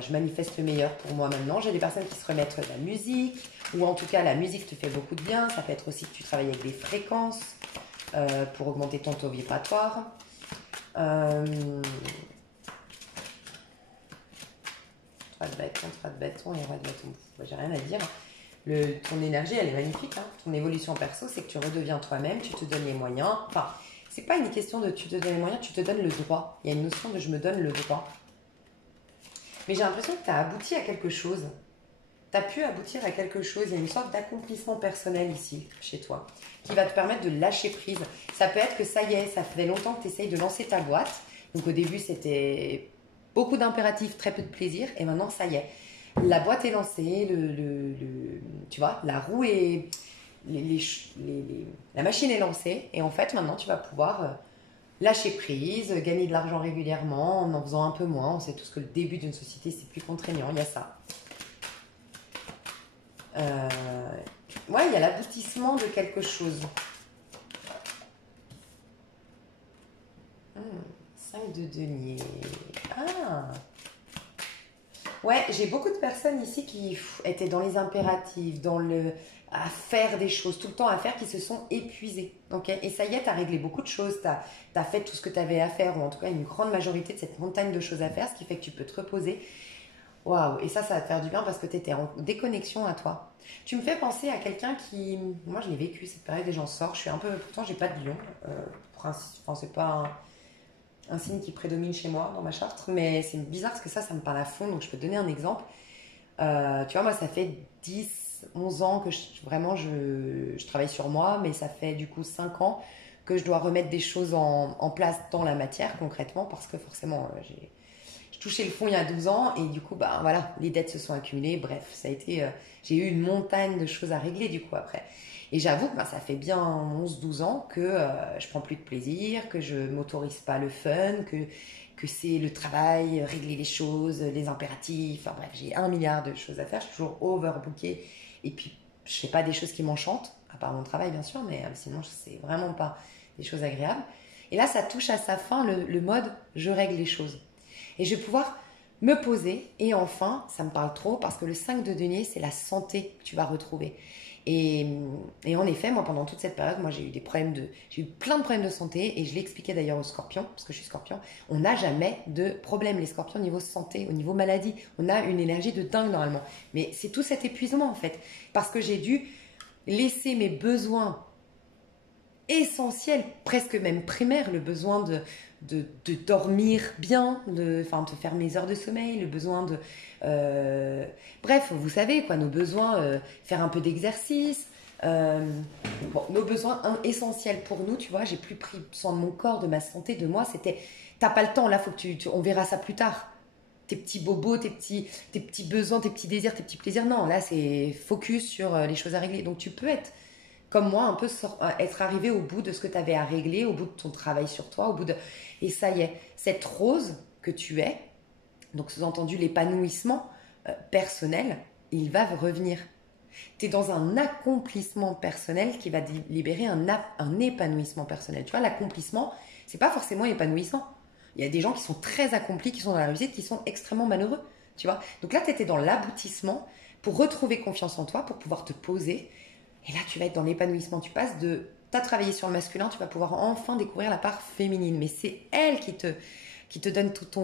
je manifeste le meilleur pour moi maintenant. J'ai des personnes qui se remettent à la musique, ou en tout cas la musique te fait beaucoup de bien. Ça peut être aussi que tu travailles avec des fréquences pour augmenter ton taux vibratoire. 3 de bâton et roi de bâton. J'ai rien à dire. Ton énergie, elle est magnifique. Ton évolution perso, c'est que tu redeviens toi-même, tu te donnes les moyens. Enfin, c'est pas une question de tu te donnes les moyens, tu te donnes le droit. Il y a une notion de je me donne le droit. Mais j'ai l'impression que tu as abouti à quelque chose. Tu as pu aboutir à quelque chose. Il y a une sorte d'accomplissement personnel ici, chez toi, qui va te permettre de lâcher prise. Ça peut être que ça y est, ça fait longtemps que tu essayes de lancer ta boîte. Donc au début, c'était beaucoup d'impératifs, très peu de plaisir. Et maintenant, ça y est. La boîte est lancée, tu vois, la roue est... la machine est lancée. Et en fait, maintenant, tu vas pouvoir lâcher prise, gagner de l'argent régulièrement en faisant un peu moins. On sait tous que le début d'une société, c'est plus contraignant. Il y a ça. Il y a l'aboutissement de quelque chose. 5 de denier. Ah! Ouais, j'ai beaucoup de personnes ici qui étaient dans les impératifs, à faire des choses, tout le temps à faire, qui se sont épuisées. Okay, et ça y est, tu as réglé beaucoup de choses, tu as fait tout ce que tu avais à faire, ou en tout cas une grande majorité de cette montagne de choses à faire, ce qui fait que tu peux te reposer. Waouh, et ça va te faire du bien parce que tu étais en déconnexion à toi. Tu me fais penser à quelqu'un qui. Moi, je l'ai vécu cette période et j'en sors. Je suis un peu. Pourtant, j'ai pas de lion. Enfin, c'est pas un signe qui prédomine chez moi dans ma charte, mais c'est bizarre parce que ça me parle à fond. Donc, je peux te donner un exemple. Tu vois, moi, ça fait 10, 11 ans que vraiment je travaille sur moi, mais ça fait du coup 5 ans que je dois remettre des choses en place dans la matière concrètement parce que forcément, j'ai touché le fond il y a 12 ans et du coup, bah voilà, les dettes se sont accumulées. Bref, ça a été, j'ai eu une montagne de choses à régler du coup après. Et j'avoue que bah, ça fait bien 11, 12 ans que je prends plus de plaisir, que je m'autorise pas le fun, que c'est le travail, régler les choses, les impératifs. Enfin bref, j'ai 1 milliard de choses à faire. Je suis toujours overbookée. Et puis, je fais pas des choses qui m'enchantent, à part mon travail bien sûr, mais sinon, c'est vraiment pas des choses agréables. Et là, ça touche à sa fin le mode je règle les choses. Et je vais pouvoir me poser. Et enfin, ça me parle trop parce que le 5 de denier, c'est la santé que tu vas retrouver. Et, et en effet, moi, pendant toute cette période, moi, j'ai eu plein de problèmes de santé. Et je l'ai expliqué d'ailleurs aux scorpions, parce que je suis scorpion. On n'a jamais de problème, les scorpions, au niveau santé, au niveau maladie. On a une énergie de dingue normalement. Mais c'est tout cet épuisement, en fait. Parce que j'ai dû laisser mes besoins essentiel, presque même primaire, le besoin de dormir bien, de faire mes heures de sommeil, le besoin de... bref, vous savez, quoi, nos besoins, faire un peu d'exercice. Bon, nos besoins essentiels pour nous, tu vois, j'ai plus pris soin de mon corps, de ma santé, de moi, c'était... T'as pas le temps, là, faut que on verra ça plus tard. Tes petits bobos, tes petits besoins, tes petits désirs, tes petits plaisirs. Non, là, c'est focus sur les choses à régler. Donc, tu peux être comme moi, un peu être arrivé au bout de ce que tu avais à régler, au bout de ton travail sur toi, au bout de... Et ça y est, cette rose que tu es, donc sous-entendu l'épanouissement personnel, il va revenir. Tu es dans un accomplissement personnel qui va libérer un épanouissement personnel. Tu vois, l'accomplissement, c'est pas forcément épanouissant. Il y a des gens qui sont très accomplis, qui sont dans la réussite, qui sont extrêmement malheureux. Tu vois, donc là, tu étais dans l'aboutissement pour retrouver confiance en toi, pour pouvoir te poser. Et là, tu vas être dans l'épanouissement. Tu passes de... Tu as travaillé sur le masculin, tu vas pouvoir enfin découvrir la part féminine. Mais c'est elle qui te donne toute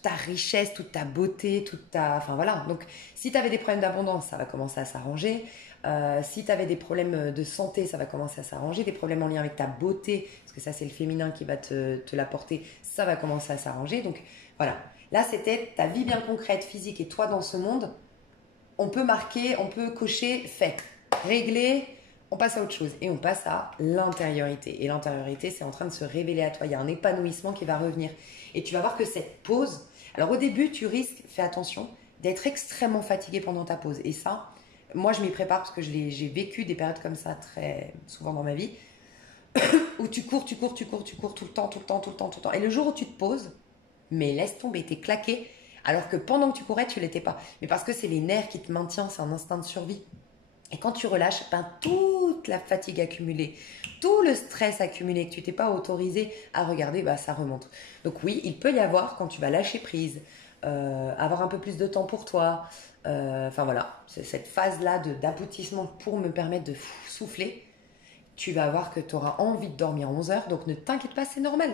ta richesse, toute ta beauté, toute ta... Enfin voilà. Donc, si tu avais des problèmes d'abondance, ça va commencer à s'arranger. Si tu avais des problèmes de santé, ça va commencer à s'arranger. Des problèmes en lien avec ta beauté, parce que ça, c'est le féminin qui va te l'apporter, ça va commencer à s'arranger. Donc, voilà. Là, c'était ta vie bien concrète, physique. Et toi, dans ce monde, on peut marquer, on peut cocher fait, réglé, on passe à autre chose et on passe à l'intériorité. Et l'intériorité, c'est en train de se révéler à toi. Il y a un épanouissement qui va revenir. Et tu vas voir que cette pause, alors au début, tu risques, fais attention, d'être extrêmement fatigué pendant ta pause. Et ça, moi, je m'y prépare parce que j'ai vécu des périodes comme ça très souvent dans ma vie, où tu cours tout le temps, tout le temps, tout le temps, tout le temps. Et le jour où tu te poses, mais laisse tomber, t'es claqué, alors que pendant que tu courais, tu l'étais pas. Mais parce que c'est les nerfs qui te maintiennent, c'est un instinct de survie. Et quand tu relâches, ben, toute la fatigue accumulée, tout le stress accumulé que tu t'es pas autorisé à regarder, ben, ça remonte. Donc oui, il peut y avoir, quand tu vas lâcher prise, avoir un peu plus de temps pour toi, enfin voilà, c'est cette phase-là d'aboutissement pour me permettre de souffler, tu vas voir que tu auras envie de dormir 11 heures, donc ne t'inquiète pas, c'est normal.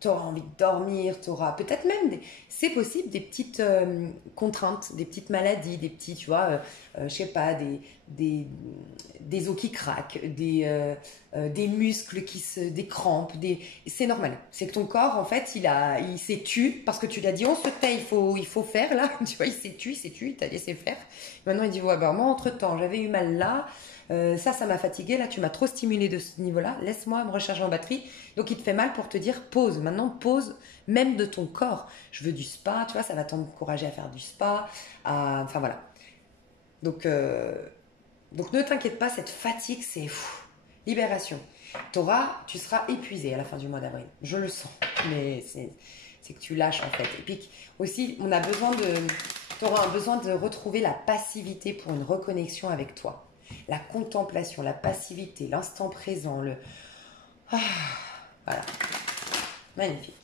Tu auras envie de dormir, tu auras peut-être même, c'est possible, des petites contraintes, des petites maladies, des petits, tu vois, je sais pas, des os qui craquent, des muscles des crampes, c'est normal. C'est que ton corps, en fait, il s'est tu, parce que tu l'as dit, on se tait, il faut faire, là, tu vois, il s'est tu, il t'a laissé faire. Maintenant, il dit, ouais, ben moi, entre-temps, j'avais eu mal là, ça m'a fatigué, là tu m'as trop stimulé de ce niveau-là, laisse-moi me recharger en batterie. Donc il te fait mal pour te dire pause, maintenant pause même de ton corps. Je veux du spa, tu vois, ça va t'encourager à faire du spa, enfin voilà. Donc ne t'inquiète pas, cette fatigue c'est libération. Tu seras épuisé à la fin du mois d'avril, je le sens, mais c'est que tu lâches en fait. Et puis aussi, tu auras un besoin de retrouver la passivité pour une reconnexion avec toi. La contemplation, la passivité, l'instant présent, voilà, magnifique.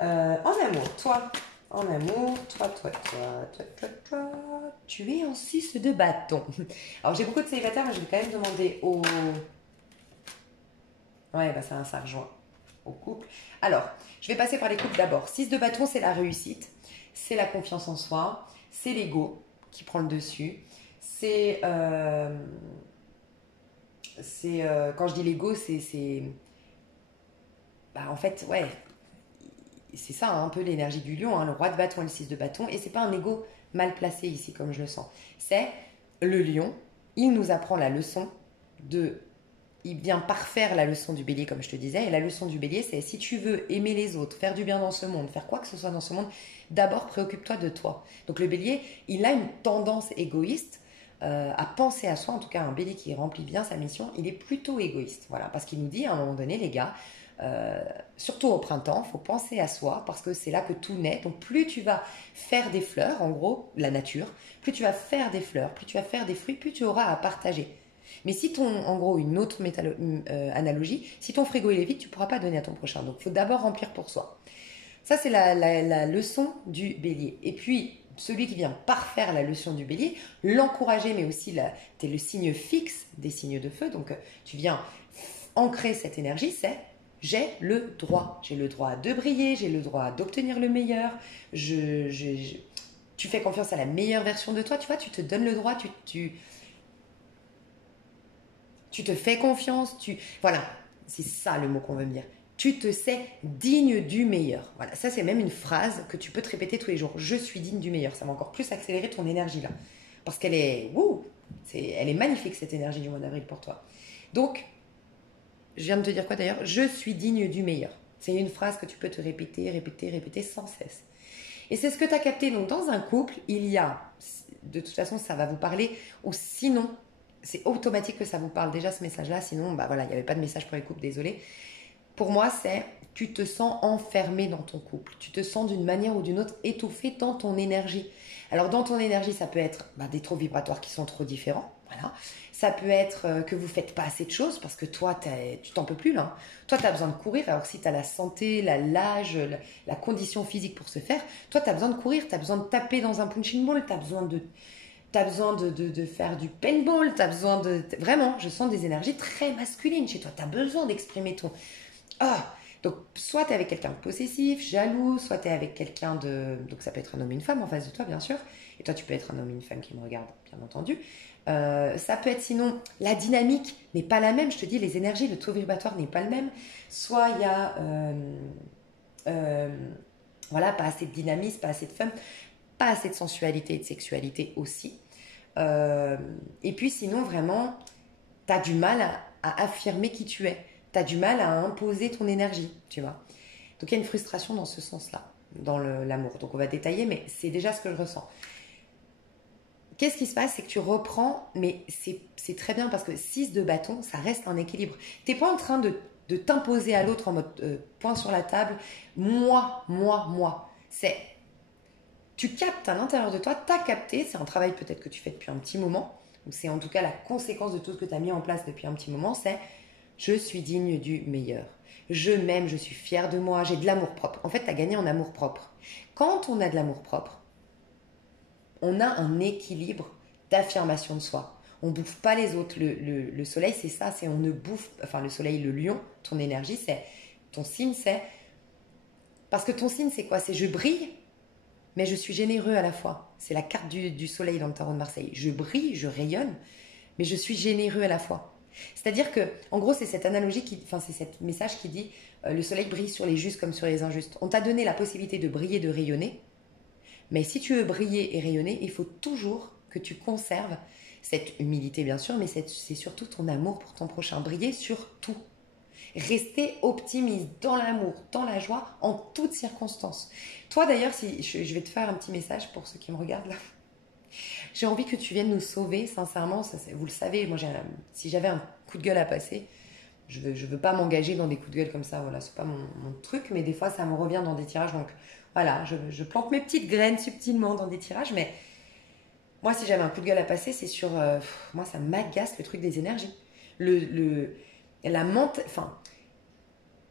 En amour, toi, tu es en 6 de bâton. Alors j'ai beaucoup de célibataires, mais je vais quand même demander au... Ouais, bah ça rejoint au couple. Alors, je vais passer par les couples d'abord. 6 de bâton, c'est la réussite. c'est la confiance en soi, c'est l'ego qui prend le dessus, quand je dis l'ego, en fait, ouais, c'est ça, hein, un peu l'énergie du lion, hein, le roi de bâton et le 6 de bâton, et c'est pas un ego mal placé ici, comme je le sens. C'est le lion, il nous apprend la leçon de... Il vient parfaire la leçon du bélier, comme je te disais, et la leçon du bélier, c'est si tu veux aimer les autres, faire du bien dans ce monde, faire quoi que ce soit dans ce monde, d'abord préoccupe-toi de toi. Donc le bélier, il a une tendance égoïste, à penser à soi, en tout cas un bélier qui remplit bien sa mission, il est plutôt égoïste, voilà, parce qu'il nous dit à un moment donné, les gars, surtout au printemps, il faut penser à soi parce que c'est là que tout naît. Donc plus tu vas faire des fleurs, en gros, la nature, plus tu vas faire des fleurs, plus tu vas faire des fruits, plus tu auras à partager. Mais si en gros, une autre analogie, si ton frigo il est vide, tu ne pourras pas donner à ton prochain. Donc il faut d'abord remplir pour soi. Ça, c'est la leçon du bélier. Et puis, celui qui vient parfaire la leçon du bélier, l'encourager, mais aussi, tu es le signe fixe des signes de feu. Donc, tu viens ancrer cette énergie, c'est j'ai le droit. J'ai le droit de briller, j'ai le droit d'obtenir le meilleur. Tu fais confiance à la meilleure version de toi, tu vois, tu te donnes le droit, tu te fais confiance, voilà, c'est ça le mot qu'on veut me dire. Tu te sais digne du meilleur. Voilà, ça c'est même une phrase que tu peux te répéter tous les jours. Je suis digne du meilleur. Ça va encore plus accélérer ton énergie là. Parce qu'elle est, elle est magnifique cette énergie du mois d'avril pour toi. Donc, je viens de te dire quoi d'ailleurs? Je suis digne du meilleur. C'est une phrase que tu peux te répéter sans cesse. Et c'est ce que tu as capté. Donc, dans un couple, il y a, de toute façon, ça va vous parler, ou sinon, c'est automatique que ça vous parle déjà ce message-là. Sinon, voilà, il n'y avait pas de message pour les couples, désolé. Pour moi, c'est tu te sens enfermé dans ton couple. Tu te sens d'une manière ou d'une autre étouffé dans ton énergie. Alors, dans ton énergie, ça peut être des taux vibratoires qui sont trop différents. Voilà. Ça peut être que vous ne faites pas assez de choses parce que toi, tu t'en peux plus là. Toi, tu as besoin de courir. Alors, si tu as la santé, l'âge, la condition physique pour se faire, toi, tu as besoin de courir. Tu as besoin de taper dans un punching ball. Tu as besoin de faire du paintball. Tu as besoin de... Vraiment, je sens des énergies très masculines chez toi. Tu as besoin d'exprimer ton... Donc, soit tu es avec quelqu'un de possessif, jaloux, soit tu es avec quelqu'un de... Donc, ça peut être un homme et une femme en face de toi, bien sûr. Et toi, tu peux être un homme et une femme qui me regardent, bien entendu. Ça peut être sinon, la dynamique n'est pas la même. Je te dis, les énergies, le taux vibratoire n'est pas le même. Soit il y a... voilà, pas assez de dynamisme, pas assez de fun, pas assez de sensualité et de sexualité aussi. Et puis sinon, vraiment, tu as du mal à affirmer qui tu es. Tu as du mal à imposer ton énergie, tu vois. Donc il y a une frustration dans ce sens-là, dans l'amour. Donc on va détailler, mais c'est déjà ce que je ressens. Qu'est-ce qui se passe? C'est que tu reprends, mais c'est très bien parce que 6 de bâton, ça reste un équilibre. Tu n'es pas en train de t'imposer à l'autre en mode point sur la table, moi. C'est... Tu captes à l'intérieur de toi, tu as capté, c'est un travail peut-être que tu fais depuis un petit moment, donc c'est en tout cas la conséquence de tout ce que tu as mis en place depuis un petit moment, c'est je suis digne du meilleur. Je m'aime, je suis fière de moi, j'ai de l'amour propre. En fait, tu as gagné en amour propre. Quand on a de l'amour propre, on a un équilibre d'affirmation de soi. On ne bouffe pas les autres. Le soleil, c'est ça, c'est on ne bouffe... Enfin, le soleil, le lion, ton énergie, c'est... Ton signe, c'est... Parce que ton signe, c'est quoi? C'est je brille, mais je suis généreux à la fois. C'est la carte du soleil dans le tarot de Marseille. Je brille, je rayonne, mais je suis généreux à la fois. C'est-à-dire que, en gros, c'est cette analogie, c'est ce message qui dit le soleil brille sur les justes comme sur les injustes. On t'a donné la possibilité de briller, de rayonner, mais si tu veux briller et rayonner, il faut toujours que tu conserves cette humilité, bien sûr, mais c'est surtout ton amour pour ton prochain. Briller sur tout. Rester optimiste dans l'amour, dans la joie, en toutes circonstances. Toi d'ailleurs, si je vais te faire un petit message pour ceux qui me regardent là. J'ai envie que tu viennes nous sauver, sincèrement. Vous le savez, moi, si j'avais un coup de gueule à passer, je veux pas m'engager dans des coups de gueule comme ça. Voilà, c'est pas mon truc, mais des fois, ça me revient dans des tirages. Donc voilà, je plante mes petites graines subtilement dans des tirages, mais moi, si j'avais un coup de gueule à passer, c'est sur... moi, ça m'agace le truc des énergies.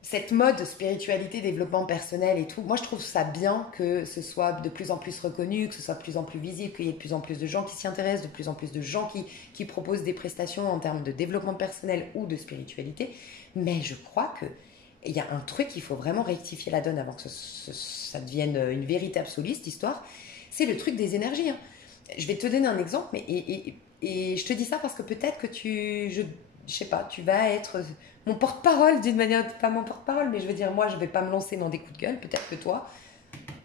Cette mode spiritualité, développement personnel et tout, moi je trouve ça bien que ce soit de plus en plus reconnu, que ce soit de plus en plus visible, qu'il y ait de plus en plus de gens qui s'y intéressent, de plus en plus de gens qui proposent des prestations en termes de développement personnel ou de spiritualité. Mais je crois que Et il y a un truc, il faut vraiment rectifier la donne avant que ça devienne une vérité absolue, cette histoire. C'est le truc des énergies. Hein. Je vais te donner un exemple, mais et je te dis ça parce que peut-être que je sais pas, tu vas être mon porte-parole d'une manière, pas mon porte-parole, mais je veux dire, moi, je vais pas me lancer dans des coups de gueule. Peut-être que toi,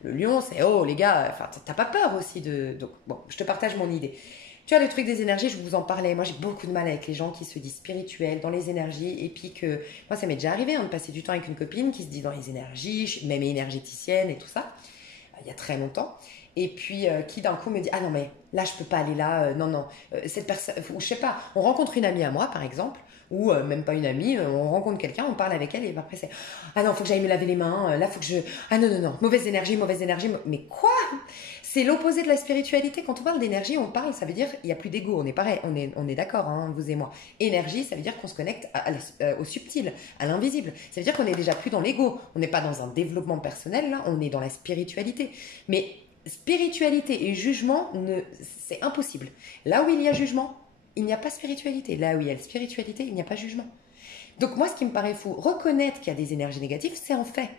le lion, c'est oh les gars, enfin, t'as pas peur aussi de. Donc, bon, je te partage mon idée. Tu vois, le truc des énergies, je vous en parlais. Moi, j'ai beaucoup de mal avec les gens qui se disent spirituels dans les énergies. Et puis que. Moi, ça m'est déjà arrivé hein, de passer du temps avec une copine qui se dit dans les énergies, je suis même énergéticienne et tout ça, il y a très longtemps. Et puis qui d'un coup me dit ah non mais là je peux pas aller là non non cette personne ou je sais pas on rencontre une amie à moi par exemple ou même pas une amie on rencontre quelqu'un on parle avec elle et après c'est ah non faut que j'aille me laver les mains là faut que je ah non non non mauvaise énergie mais quoi c'est l'opposé de la spiritualité quand on parle d'énergie on parle ça veut dire il y a plus d'ego on est pareil on est d'accord hein, vous et moi énergie ça veut dire qu'on se connecte au subtil à l'invisible ça veut dire qu'on est déjà plus dans l'ego on n'est pas dans un développement personnel là on est dans la spiritualité mais spiritualité et jugement, c'est impossible. Là où il y a jugement, il n'y a pas spiritualité. Là où il y a spiritualité, il n'y a pas jugement. Donc moi, ce qui me paraît fou, reconnaître qu'il y a des énergies négatives, c'est en fait.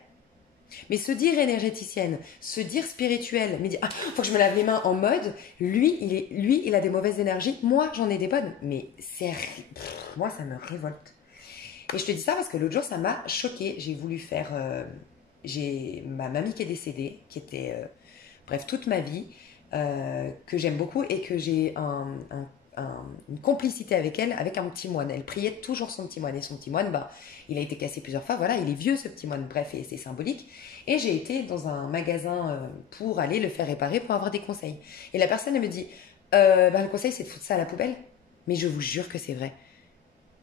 Mais se dire énergéticienne, se dire spirituelle, mais dire ah, faut que je me lave les mains en mode, lui, il a des mauvaises énergies, moi, j'en ai des bonnes. Mais moi, ça me révolte. Et je te dis ça parce que l'autre jour, ça m'a choquée. J'ai voulu faire, j'ai ma mamie qui est décédée, qui était bref, toute ma vie, que j'aime beaucoup et que j'ai une complicité avec elle, avec un petit moine. Elle priait toujours son petit moine. Et son petit moine, bah, il a été cassé plusieurs fois. Voilà, il est vieux ce petit moine. Bref, et c'est symbolique. Et j'ai été dans un magasin pour aller le faire réparer, pour avoir des conseils. Et la personne, elle me dit, bah, le conseil, c'est de foutre ça à la poubelle. Mais je vous jure que c'est vrai.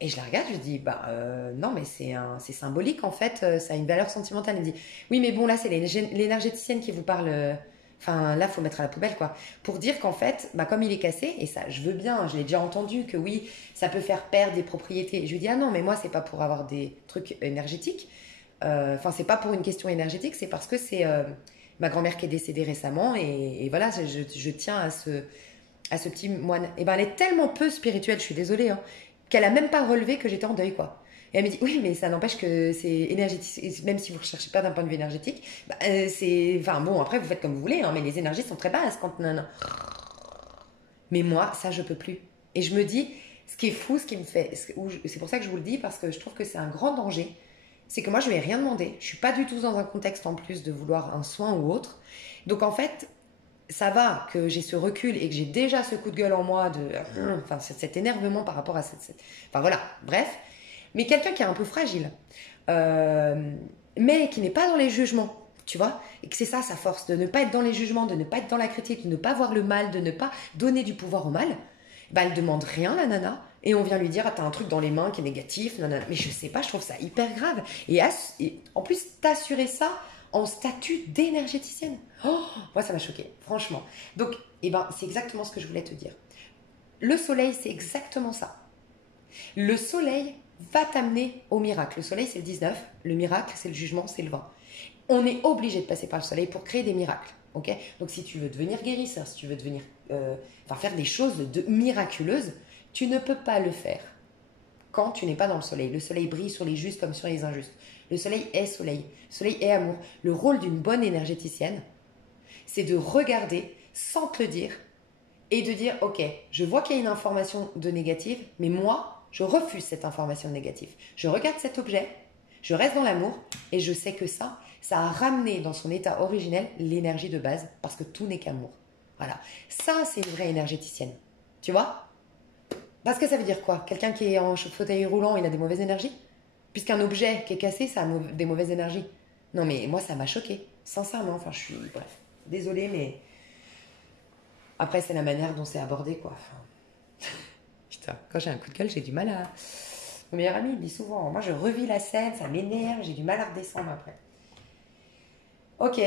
Et je la regarde, je dis, bah non, mais c'est symbolique en fait, ça a une valeur sentimentale. Elle me dit, oui, mais bon, là, c'est l'énergéticienne qui vous parle. Enfin, là, il faut mettre à la poubelle, quoi. Pour dire qu'en fait, bah, comme il est cassé, et ça, je veux bien, je l'ai déjà entendu, que oui, ça peut faire perdre des propriétés. Je lui dis, ah non, mais moi, c'est pas pour avoir des trucs énergétiques. Enfin, c'est pas pour une question énergétique, c'est parce que c'est ma grand-mère qui est décédée récemment, et voilà, je tiens à ce petit moine. Et ben, elle est tellement peu spirituelle, je suis désolée, hein, qu'elle a même pas relevé que j'étais en deuil, quoi. Et elle me dit, oui, mais ça n'empêche que c'est énergétique, même si vous ne recherchez pas d'un point de vue énergétique, bah, c'est... Enfin bon, après, vous faites comme vous voulez, hein, mais les énergies sont très basses quand... Non, non. Mais moi, ça, je peux plus. Et je me dis, ce qui est fou, ce qui me fait... C'est pour ça que je vous le dis, parce que je trouve que c'est un grand danger. C'est que moi, je ne lui ai rien demandé. Je ne suis pas du tout dans un contexte, en plus, de vouloir un soin ou autre. Donc, en fait, ça va que j'ai ce recul et que j'ai déjà ce coup de gueule en moi de... Enfin, cet énervement par rapport à Enfin, voilà, bref. Mais quelqu'un qui est un peu fragile, mais qui n'est pas dans les jugements, tu vois, et que c'est ça sa force, de ne pas être dans les jugements, de ne pas être dans la critique, de ne pas voir le mal, de ne pas donner du pouvoir au mal, bah elle demande rien, la nana, et on vient lui dire, ah, t'as un truc dans les mains qui est négatif, nanana. Mais je sais pas, je trouve ça hyper grave. Et en plus, t'assurer ça en statut d'énergéticienne. Oh, moi, ça m'a choquée, franchement. Donc, eh ben, c'est exactement ce que je voulais te dire. Le soleil, c'est exactement ça. Le soleil va t'amener au miracle. Le soleil, c'est le 19. Le miracle, c'est le jugement, c'est le 20. On est obligé de passer par le soleil pour créer des miracles. Okay, donc, si tu veux devenir guérisseur, si tu veux devenir, faire des choses miraculeuses, tu ne peux pas le faire quand tu n'es pas dans le soleil. Le soleil brille sur les justes comme sur les injustes. Le soleil est soleil. Le soleil est amour. Le rôle d'une bonne énergéticienne, c'est de regarder sans te le dire et de dire, ok, je vois qu'il y a une information de négative, mais moi, je refuse cette information négative. Je regarde cet objet, je reste dans l'amour et je sais que ça a ramené dans son état originel l'énergie de base parce que tout n'est qu'amour. Voilà. Ça, c'est une vraie énergéticienne. Tu vois ? Parce que ça veut dire quoi ? Quelqu'un qui est en fauteuil roulant, il a des mauvaises énergies ? Puisqu'un objet qui est cassé, ça a des mauvaises énergies. Non, mais moi, ça m'a choquée. Sincèrement, enfin, je suis... Bref, désolée, mais... Après, c'est la manière dont c'est abordé, quoi. Enfin... Putain, quand j'ai un coup de gueule, j'ai du mal à... Mon meilleur ami, il dit souvent, moi, je revis la scène, ça m'énerve, j'ai du mal à redescendre après. Ok,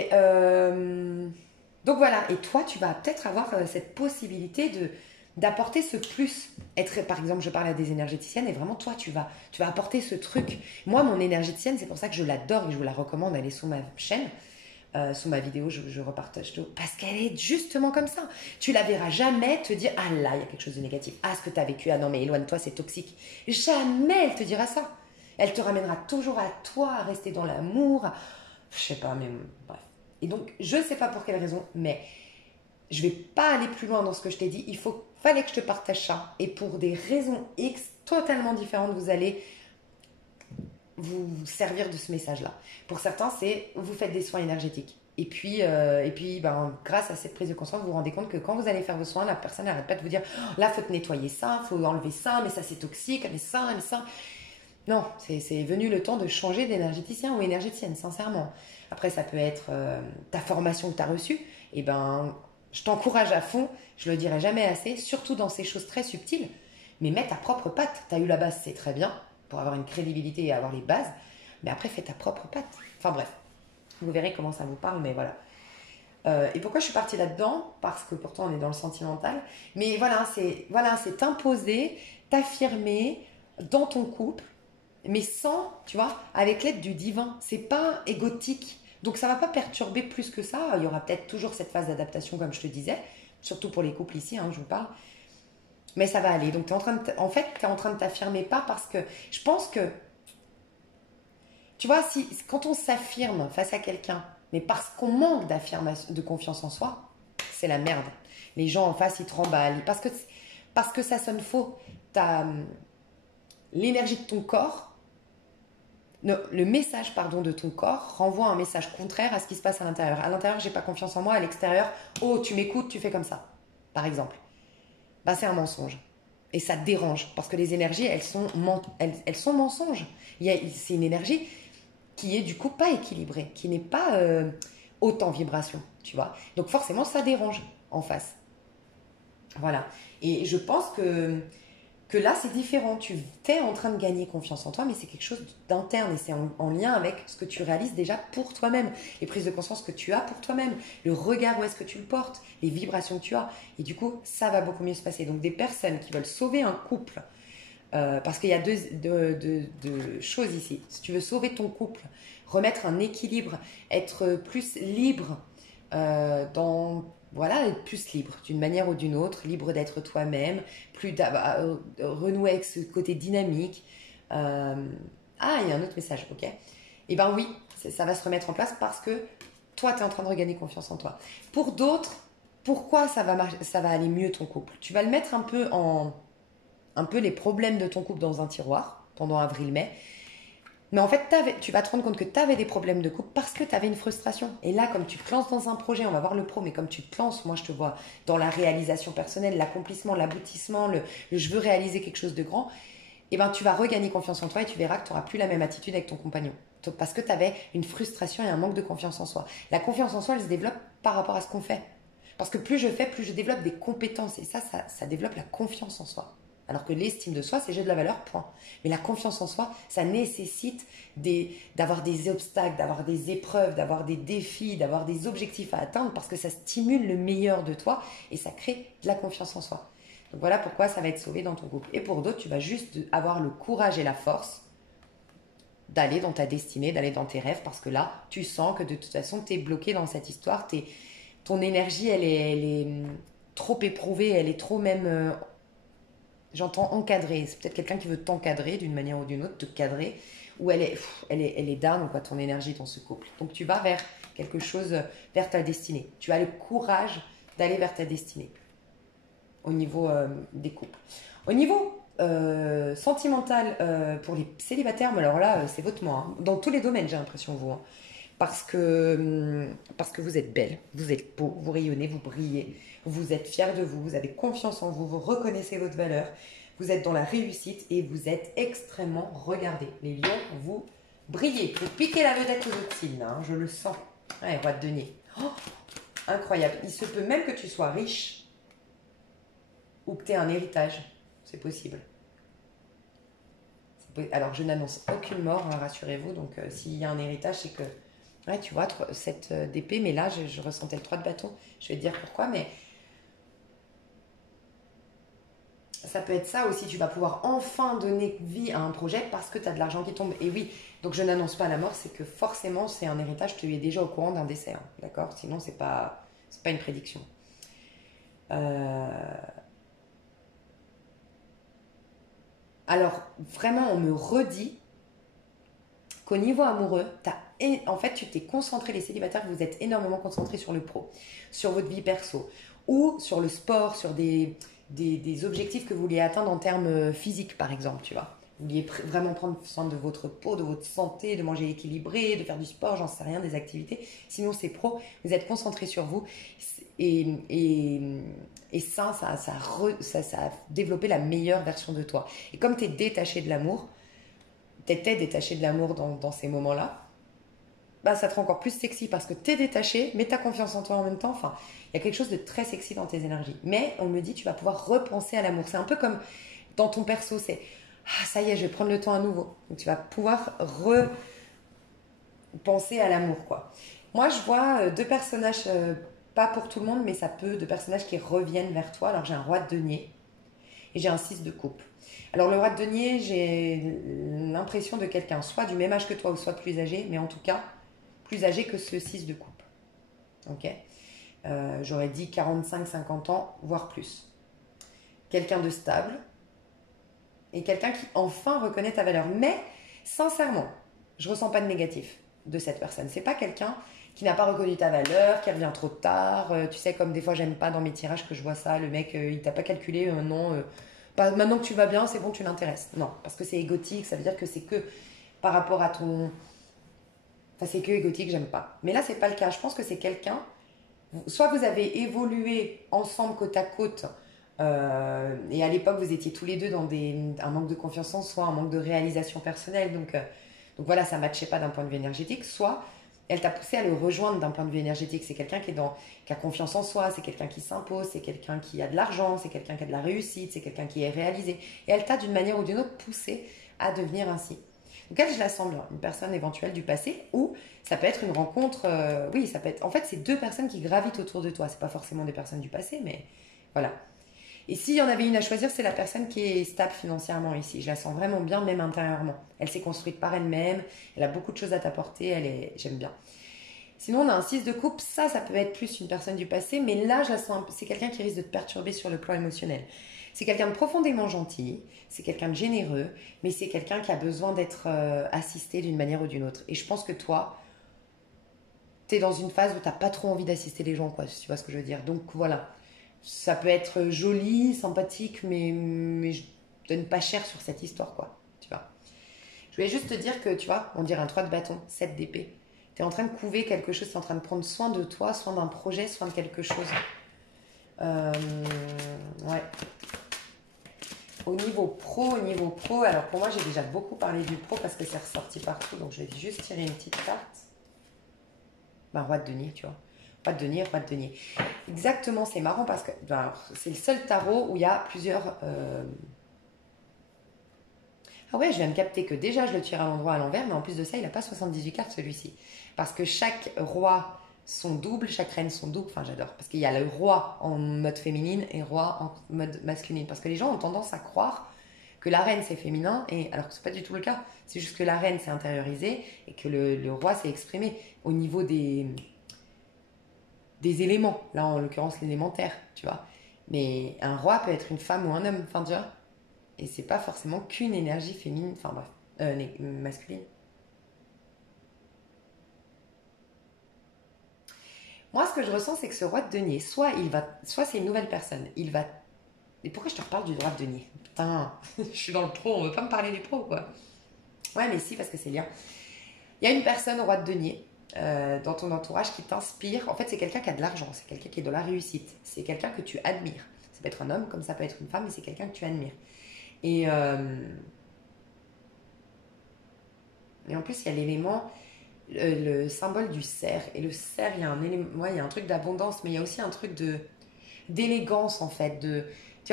donc voilà. Et toi, tu vas peut-être avoir cette possibilité d'apporter ce plus. Par exemple, je parle à des énergéticiennes et vraiment, toi, tu vas apporter ce truc. Moi, mon énergéticienne, c'est pour ça que je l'adore et je vous la recommande d'aller sur ma chaîne. Sous ma vidéo, je repartage tout. Parce qu'elle est justement comme ça. Tu la verras jamais te dire, ah là, il y a quelque chose de négatif. Ah, ce que tu as vécu, ah non, mais éloigne-toi, c'est toxique. Jamais elle te dira ça. Elle te ramènera toujours à toi, à rester dans l'amour. Je sais pas, mais bref. Et donc, je sais pas pour quelle raison, mais je vais pas aller plus loin dans ce que je t'ai dit. Fallait que je te partage ça. Et pour des raisons X totalement différentes, vous allez vous servir de ce message-là. Pour certains, c'est vous faites des soins énergétiques. Et puis ben, grâce à cette prise de conscience, vous vous rendez compte que quand vous allez faire vos soins, la personne n'arrête pas de vous dire oh, là, il faut te nettoyer ça, il faut enlever ça, mais ça c'est toxique, mais ça, mais ça. Non, c'est venu le temps de changer d'énergéticien ou énergéticienne, sincèrement. Après, ça peut être ta formation que tu as reçue. Et ben, je t'encourage à fond, je le dirai jamais assez, surtout dans ces choses très subtiles, mais mets ta propre patte. Tu as eu la base, c'est très bien, pour avoir une crédibilité et avoir les bases, mais après, fais ta propre patte. Enfin bref, vous verrez comment ça vous parle, mais voilà. Et pourquoi je suis partie là-dedans? Parce que pourtant, on est dans le sentimental. Mais c'est t'imposer, t'affirmer dans ton couple, mais sans, tu vois, avec l'aide du divin. C'est pas égotique. Donc ça va pas perturber plus que ça. Il y aura peut-être toujours cette phase d'adaptation, comme je te disais, surtout pour les couples ici, hein, je vous parle. Mais ça va aller. Donc en fait, tu es en train de t'affirmer pas parce que je pense que, tu vois, quand on s'affirme face à quelqu'un, mais parce qu'on manque d'affirmation, de confiance en soi, c'est la merde. Les gens en face, ils te remballent. Parce que ça sonne faux. T'as l'énergie de ton corps. Le message de ton corps renvoie un message contraire à ce qui se passe à l'intérieur. À l'intérieur, j'ai pas confiance en moi. À l'extérieur, oh, tu m'écoutes, tu fais comme ça. Par exemple. Bah, c'est un mensonge. Et ça te dérange. Parce que les énergies, elles sont mensonges. C'est une énergie qui est du coup pas équilibrée, qui n'est pas haute en vibration. Tu vois. Donc forcément, ça dérange en face. Voilà. Et je pense que là, c'est différent. Tu es en train de gagner confiance en toi, mais c'est quelque chose d'interne et c'est en lien avec ce que tu réalises déjà pour toi-même, les prises de conscience que tu as pour toi-même, le regard où est-ce que tu le portes, les vibrations que tu as. Et du coup, ça va beaucoup mieux se passer. Donc, des personnes qui veulent sauver un couple, parce qu'il y a deux choses ici. Si tu veux sauver ton couple, remettre un équilibre, être plus libre dans voilà, être plus libre d'une manière ou d'une autre, libre d'être toi-même, renouer avec ce côté dynamique. Il y a un autre message, ok. Eh ben oui, ça va se remettre en place parce que toi, tu es en train de regagner confiance en toi. Pour d'autres, pourquoi ça va aller mieux ton couple? Tu vas le mettre un peu les problèmes de ton couple dans un tiroir pendant avril-mai. Mais en fait, tu vas te rendre compte que tu avais des problèmes de couple parce que tu avais une frustration. Et là, comme tu te lances dans un projet, on va voir le pro, mais comme tu te lances, moi je te vois dans la réalisation personnelle, l'accomplissement, l'aboutissement, le je veux réaliser quelque chose de grand, et ben tu vas regagner confiance en toi et tu verras que tu n'auras plus la même attitude avec ton compagnon. Parce que tu avais une frustration et un manque de confiance en soi. La confiance en soi, elle se développe par rapport à ce qu'on fait. Parce que plus je fais, plus je développe des compétences. Et ça développe la confiance en soi. Alors que l'estime de soi, c'est j'ai de la valeur, point. Mais la confiance en soi, ça nécessite d'avoir des obstacles, d'avoir des épreuves, d'avoir des défis, d'avoir des objectifs à atteindre parce que ça stimule le meilleur de toi et ça crée de la confiance en soi. Donc voilà pourquoi ça va être sauvé dans ton couple. Et pour d'autres, tu vas juste avoir le courage et la force d'aller dans ta destinée, d'aller dans tes rêves parce que là, tu sens que de toute façon, tu es bloqué dans cette histoire. Ton énergie, elle est trop éprouvée, elle est trop même... j'entends encadrer. C'est peut-être quelqu'un qui veut t'encadrer d'une manière ou d'une autre, te cadrer, ou elle est down, quoi, ton énergie dans ce couple. Donc tu vas vers quelque chose, vers ta destinée. Tu as le courage d'aller vers ta destinée au niveau des couples. Au niveau sentimental pour les célibataires, mais alors là, c'est votre moi. Hein. Dans tous les domaines, j'ai l'impression, vous. Hein. Parce que vous êtes belle, vous êtes beau, vous rayonnez, vous brillez, vous êtes fiers de vous, vous avez confiance en vous, vous reconnaissez votre valeur, vous êtes dans la réussite et vous êtes extrêmement regardés. Les lions, vous brillez, vous piquez la vedette aux autres signes, hein, je le sens. Ouais, roi de denier. Oh, incroyable. Il se peut même que tu sois riche ou que tu aies un héritage. C'est possible. Alors, je n'annonce aucune mort, hein, rassurez-vous. Donc, s'il y a un héritage, c'est que... Ouais, tu vois, cette d'épée, mais là, je ressentais le 3 de bâton. Je vais te dire pourquoi, mais ça peut être ça aussi. Tu vas pouvoir enfin donner vie à un projet parce que tu as de l'argent qui tombe. Et oui, donc je n'annonce pas la mort, c'est que forcément, c'est un héritage. Tu es déjà au courant d'un décès, hein, d'accord? Sinon, c'est pas une prédiction. Alors, vraiment, on me redit qu'au niveau amoureux, en fait, tu t'es concentré, les célibataires, vous êtes énormément concentrés sur le pro, sur votre vie perso, ou sur le sport, sur des objectifs que vous vouliez atteindre en termes physiques, par exemple, tu vois. Vous vouliez vraiment prendre soin de votre peau, de votre santé, de manger équilibré, de faire du sport, j'en sais rien, des activités. Sinon, c'est pro, vous êtes concentré sur vous. Et, et ça a développé la meilleure version de toi. Et comme tu es détaché de l'amour, t'étais détaché de l'amour dans ces moments-là, bah, ça te rend encore plus sexy parce que t'es détaché, mais t'as confiance en toi en même temps. Enfin, il y a quelque chose de très sexy dans tes énergies. Mais on me dit, tu vas pouvoir repenser à l'amour. C'est un peu comme dans ton perso, c'est ah, ça y est, je vais prendre le temps à nouveau. Donc tu vas pouvoir repenser à l'amour, quoi. Moi, je vois deux personnages, pas pour tout le monde, mais ça peut, deux personnages qui reviennent vers toi. Alors j'ai un roi de denier et j'ai un 6 de coupe. Alors le roi de denier, j'ai l'impression de quelqu'un, soit du même âge que toi ou soit plus âgé, mais en tout cas plus âgé que ce 6 de coupe. Ok, j'aurais dit 45-50 ans, voire plus. Quelqu'un de stable et quelqu'un qui enfin reconnaît ta valeur. Mais sincèrement, je ressens pas de négatif de cette personne. C'est pas quelqu'un qui n'a pas reconnu ta valeur, qui revient trop tard. Tu sais, comme des fois, j'aime pas dans mes tirages que je vois ça. Le mec, il t'a pas calculé, non. Maintenant que tu vas bien, c'est bon, tu l'intéresses. Non, parce que c'est égotique, ça veut dire que c'est que par rapport à ton. Enfin, c'est que égotique, j'aime pas. Mais là, c'est pas le cas. Je pense que c'est quelqu'un. Soit vous avez évolué ensemble côte à côte, et à l'époque, vous étiez tous les deux dans un manque de confiance en soi, un manque de réalisation personnelle. Donc voilà, ça ne matchait pas d'un point de vue énergétique. Soit elle t'a poussé à le rejoindre d'un point de vue énergétique. C'est quelqu'un qui a confiance en soi, c'est quelqu'un qui s'impose, c'est quelqu'un qui a de l'argent, c'est quelqu'un qui a de la réussite, c'est quelqu'un qui est réalisé. Et elle t'a d'une manière ou d'une autre poussé à devenir ainsi. Donc elle, je la sens bien, une personne éventuelle du passé, ou ça peut être une rencontre, oui, ça peut être... En fait, c'est deux personnes qui gravitent autour de toi. C'est pas forcément des personnes du passé, mais voilà. Et s'il y en avait une à choisir, c'est la personne qui est stable financièrement ici. Je la sens vraiment bien, même intérieurement. Elle s'est construite par elle-même, elle a beaucoup de choses à t'apporter, j'aime bien. Sinon, on a un 6 de coupe, ça peut être plus une personne du passé, mais là, je la sens, c'est quelqu'un qui risque de te perturber sur le plan émotionnel. C'est quelqu'un de profondément gentil, c'est quelqu'un de généreux, mais c'est quelqu'un qui a besoin d'être assisté d'une manière ou d'une autre. Et je pense que toi, tu es dans une phase où tu n'as pas trop envie d'assister les gens, quoi, si tu vois ce que je veux dire. Donc voilà, ça peut être joli, sympathique, mais je donne pas cher sur cette histoire, quoi, tu vois. Je voulais juste te dire que, tu vois, on dirait un 3 de bâton, 7 d'épée. Tu es en train de couver quelque chose, tu es en train de prendre soin de toi, soin d'un projet, soin de quelque chose. Ouais. Au niveau pro, alors pour moi, j'ai déjà beaucoup parlé du pro parce que c'est ressorti partout, donc je vais juste tirer une petite carte. Ben, roi de denier, tu vois. Roi de denier, roi de denier. Exactement, c'est marrant parce que c'est le seul tarot où il y a plusieurs... Ah ouais, je viens de capter que déjà, je le tire à l'endroit à l'envers, mais en plus de ça, il n'a pas 78 cartes, celui-ci. Parce que chaque roi sont doubles, chaque reine sont doubles. Enfin, j'adore. Parce qu'il y a le roi en mode féminine et roi en mode masculine. Parce que les gens ont tendance à croire que la reine, c'est féminin, alors que ce n'est pas du tout le cas. C'est juste que la reine, c'est intériorisé et que le roi, c'est exprimé au niveau des éléments. Là, en l'occurrence, l'élémentaire, tu vois. Mais un roi peut être une femme ou un homme, enfin, tu vois. Et c'est pas forcément qu'une énergie féminine, enfin bref, masculine. Moi, ce que je ressens, c'est que ce roi de denier, soit c'est une nouvelle personne. Et pourquoi je te reparle du roi de denier? Putain, je suis dans le pro, on veut pas me parler du pro, quoi. Ouais, mais si, parce que c'est bien. Il y a une personne, roi de denier, dans ton entourage qui t'inspire. En fait, c'est quelqu'un qui a de l'argent, c'est quelqu'un qui est dans la réussite, c'est quelqu'un que tu admires. Ça peut être un homme, comme ça peut être une femme, mais c'est quelqu'un que tu admires. Et en plus, il y a l'élément, le symbole du cerf. Et le cerf, il y a un élément, ouais, il y a un truc d'abondance, mais il y a aussi un truc d'élégance, en fait. Tu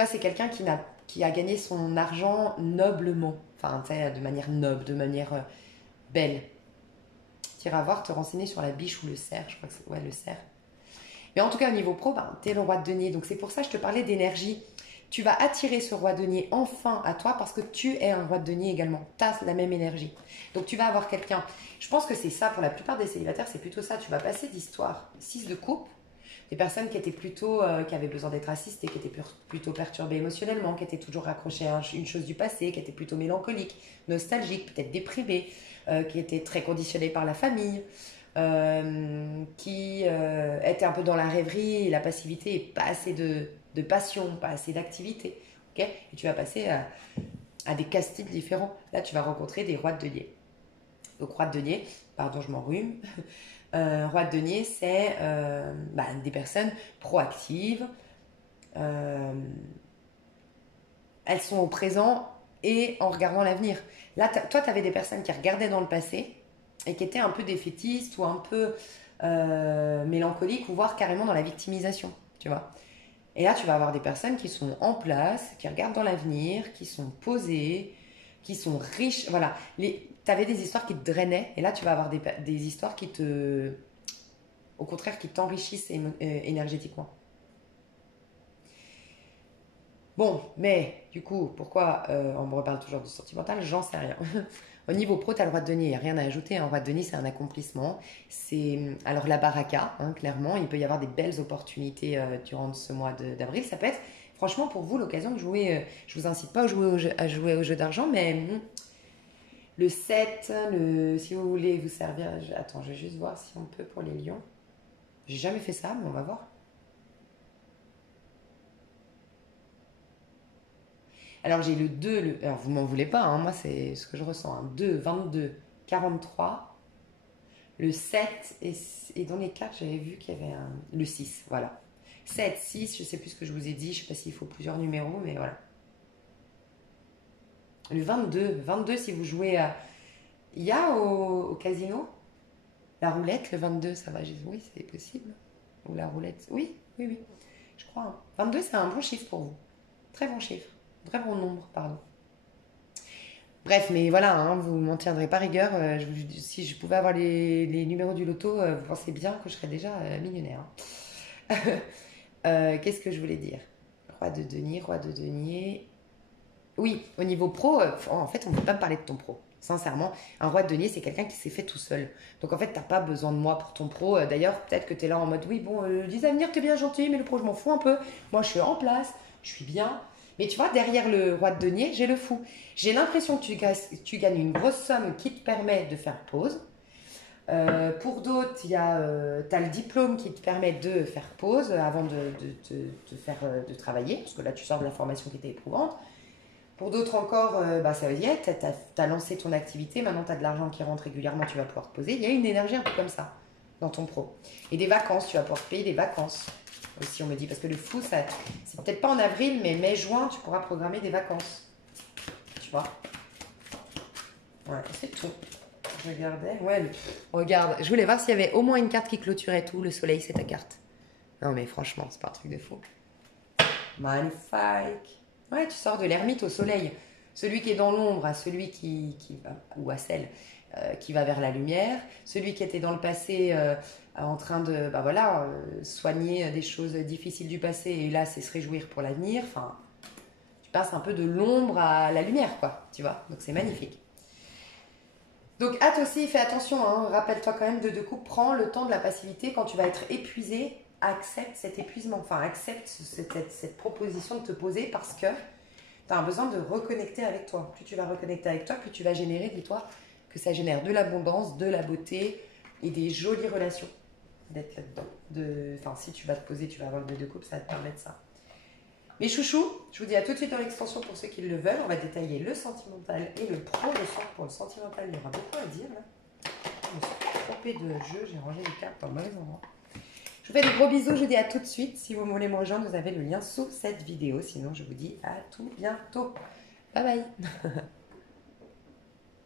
vois, c'est quelqu'un qui a gagné son argent noblement. Enfin, tu sais, de manière noble, de manière belle. Tu iras voir, te renseigner sur la biche ou le cerf. Je crois que c'est, ouais, le cerf. Mais en tout cas, au niveau pro, t'es le roi de denier. Donc, c'est pour ça que je te parlais d'énergie. Tu vas attirer ce roi de denier enfin à toi parce que tu es un roi de denier également. Tu as la même énergie. Donc tu vas avoir quelqu'un. Je pense que c'est ça pour la plupart des célibataires, c'est plutôt ça. Tu vas passer d'histoire 6 de coupe, des personnes qui étaient plutôt, qui avaient besoin d'être assistées, qui étaient plutôt perturbées émotionnellement, qui étaient toujours raccrochées à une chose du passé, qui étaient plutôt mélancoliques, nostalgiques, peut-être déprimées, qui était très conditionné par la famille, qui était un peu dans la rêverie et la passivité et pas assez de passion, pas assez d'activité. Okay, et tu vas passer à des cas-types différents. Là, tu vas rencontrer des rois de denier. Donc, roi de denier, pardon, je m'enrhume. Roi de denier, c'est des personnes proactives. Elles sont au présent et en regardant l'avenir. Là, toi, tu avais des personnes qui regardaient dans le passé et qui étaient un peu défaitistes ou un peu mélancoliques ou voire carrément dans la victimisation, tu vois. Et là, tu vas avoir des personnes qui sont en place, qui regardent dans l'avenir, qui sont posées, qui sont riches. Voilà. Tu avais des histoires qui te drainaient et là, tu vas avoir des histoires qui au contraire, qui t'enrichissent énergétiquement. Bon, mais du coup, pourquoi on me reparle toujours du sentimental? J'en sais rien. Au niveau pro, tu as le roi de denier, il n'y a rien à ajouter. Un roi de denier, c'est un accomplissement. Alors la baraka, hein, clairement, il peut y avoir des belles opportunités durant ce mois d'avril. Ça peut être, franchement, pour vous, l'occasion de jouer. Je vous incite pas à jouer au jeu d'argent, mais le 7, si vous voulez vous servir. Attends, je vais juste voir si on peut pour les lions. J'ai jamais fait ça, mais on va voir. Alors j'ai le 2, alors vous m'en voulez pas, hein, moi c'est ce que je ressens. 2, 22, 43, le 7, et dans les cartes j'avais vu qu'il y avait le 6, voilà. 7, 6, je sais plus ce que je vous ai dit, je sais pas s'il faut plusieurs numéros, mais voilà. Le 22 si vous jouez à... Il y a au casino la roulette, le 22, ça va, oui c'est possible. Ou la roulette, oui, je crois. Hein. 22 c'est un bon chiffre pour vous, très bon chiffre. Très bon nombre, pardon. Bref, mais voilà, hein, vous ne m'en tiendrez pas rigueur. Si je pouvais avoir les numéros du loto, vous pensez bien que je serais déjà millionnaire. Qu'est-ce que je voulais dire? Roi de denier. Oui, au niveau pro, en fait, on ne peut pas me parler de ton pro. Sincèrement, un roi de denier, c'est quelqu'un qui s'est fait tout seul. Donc en fait, tu n'as pas besoin de moi pour ton pro. D'ailleurs, peut-être que tu es là en mode, oui, bon, les avenirs, tu es bien gentil, mais le pro, je m'en fous un peu. Moi, je suis en place, je suis bien. Mais tu vois, derrière le roi de denier, j'ai le fou. J'ai l'impression que tu gagnes une grosse somme qui te permet de faire pause. Pour d'autres, tu as le diplôme qui te permet de faire pause avant de travailler, parce que là, tu sors de la formation qui était éprouvante. Pour d'autres encore, ça veut dire, tu as lancé ton activité, maintenant tu as de l'argent qui rentre régulièrement, tu vas pouvoir te poser. Il y a une énergie un peu comme ça dans ton pro. Et des vacances, tu vas pouvoir te payer des vacances. Aussi on me dit, parce que le fou, c'est peut-être pas en avril, mais mai-juin, tu pourras programmer des vacances. Tu vois? Ouais, c'est tout. Je regardais. Ouais, regarde, je voulais voir s'il y avait au moins une carte qui clôturait tout. Le soleil, c'est ta carte. Non, mais franchement, c'est pas un truc de fou. Magnifique. Ouais, tu sors de l'ermite au soleil. Celui qui est dans l'ombre à celui qui va, ou à celle qui va vers la lumière. Celui qui était dans le passé en train de soigner des choses difficiles du passé et là c'est se réjouir pour l'avenir. Enfin, tu passes un peu de l'ombre à la lumière, quoi, tu vois. Donc c'est magnifique. Donc hâte aussi, fais attention, hein, rappelle-toi quand même de deux coups, prends le temps de la passivité quand tu vas être épuisé, accepte cet épuisement, enfin accepte cette proposition de te poser parce que tu as un besoin de reconnecter avec toi. Plus tu vas reconnecter avec toi, plus tu vas générer, dis-toi, que ça génère de l'abondance, de la beauté et des jolies relations d'être là-dedans. Enfin, si tu vas te poser, tu vas avoir le 2 de coupe, ça va te permettre ça. Mes chouchous, je vous dis à tout de suite dans l'extension pour ceux qui le veulent. On va détailler le sentimental et le pro. Le soir pour le sentimental, il y aura beaucoup à dire là. Je me suis trompée de jeu, j'ai rangé les cartes dans le mauvais endroit. Je vous fais des gros bisous, je vous dis à tout de suite. Si vous voulez me rejoindre, vous avez le lien sous cette vidéo. Sinon, je vous dis à tout bientôt. Bye bye.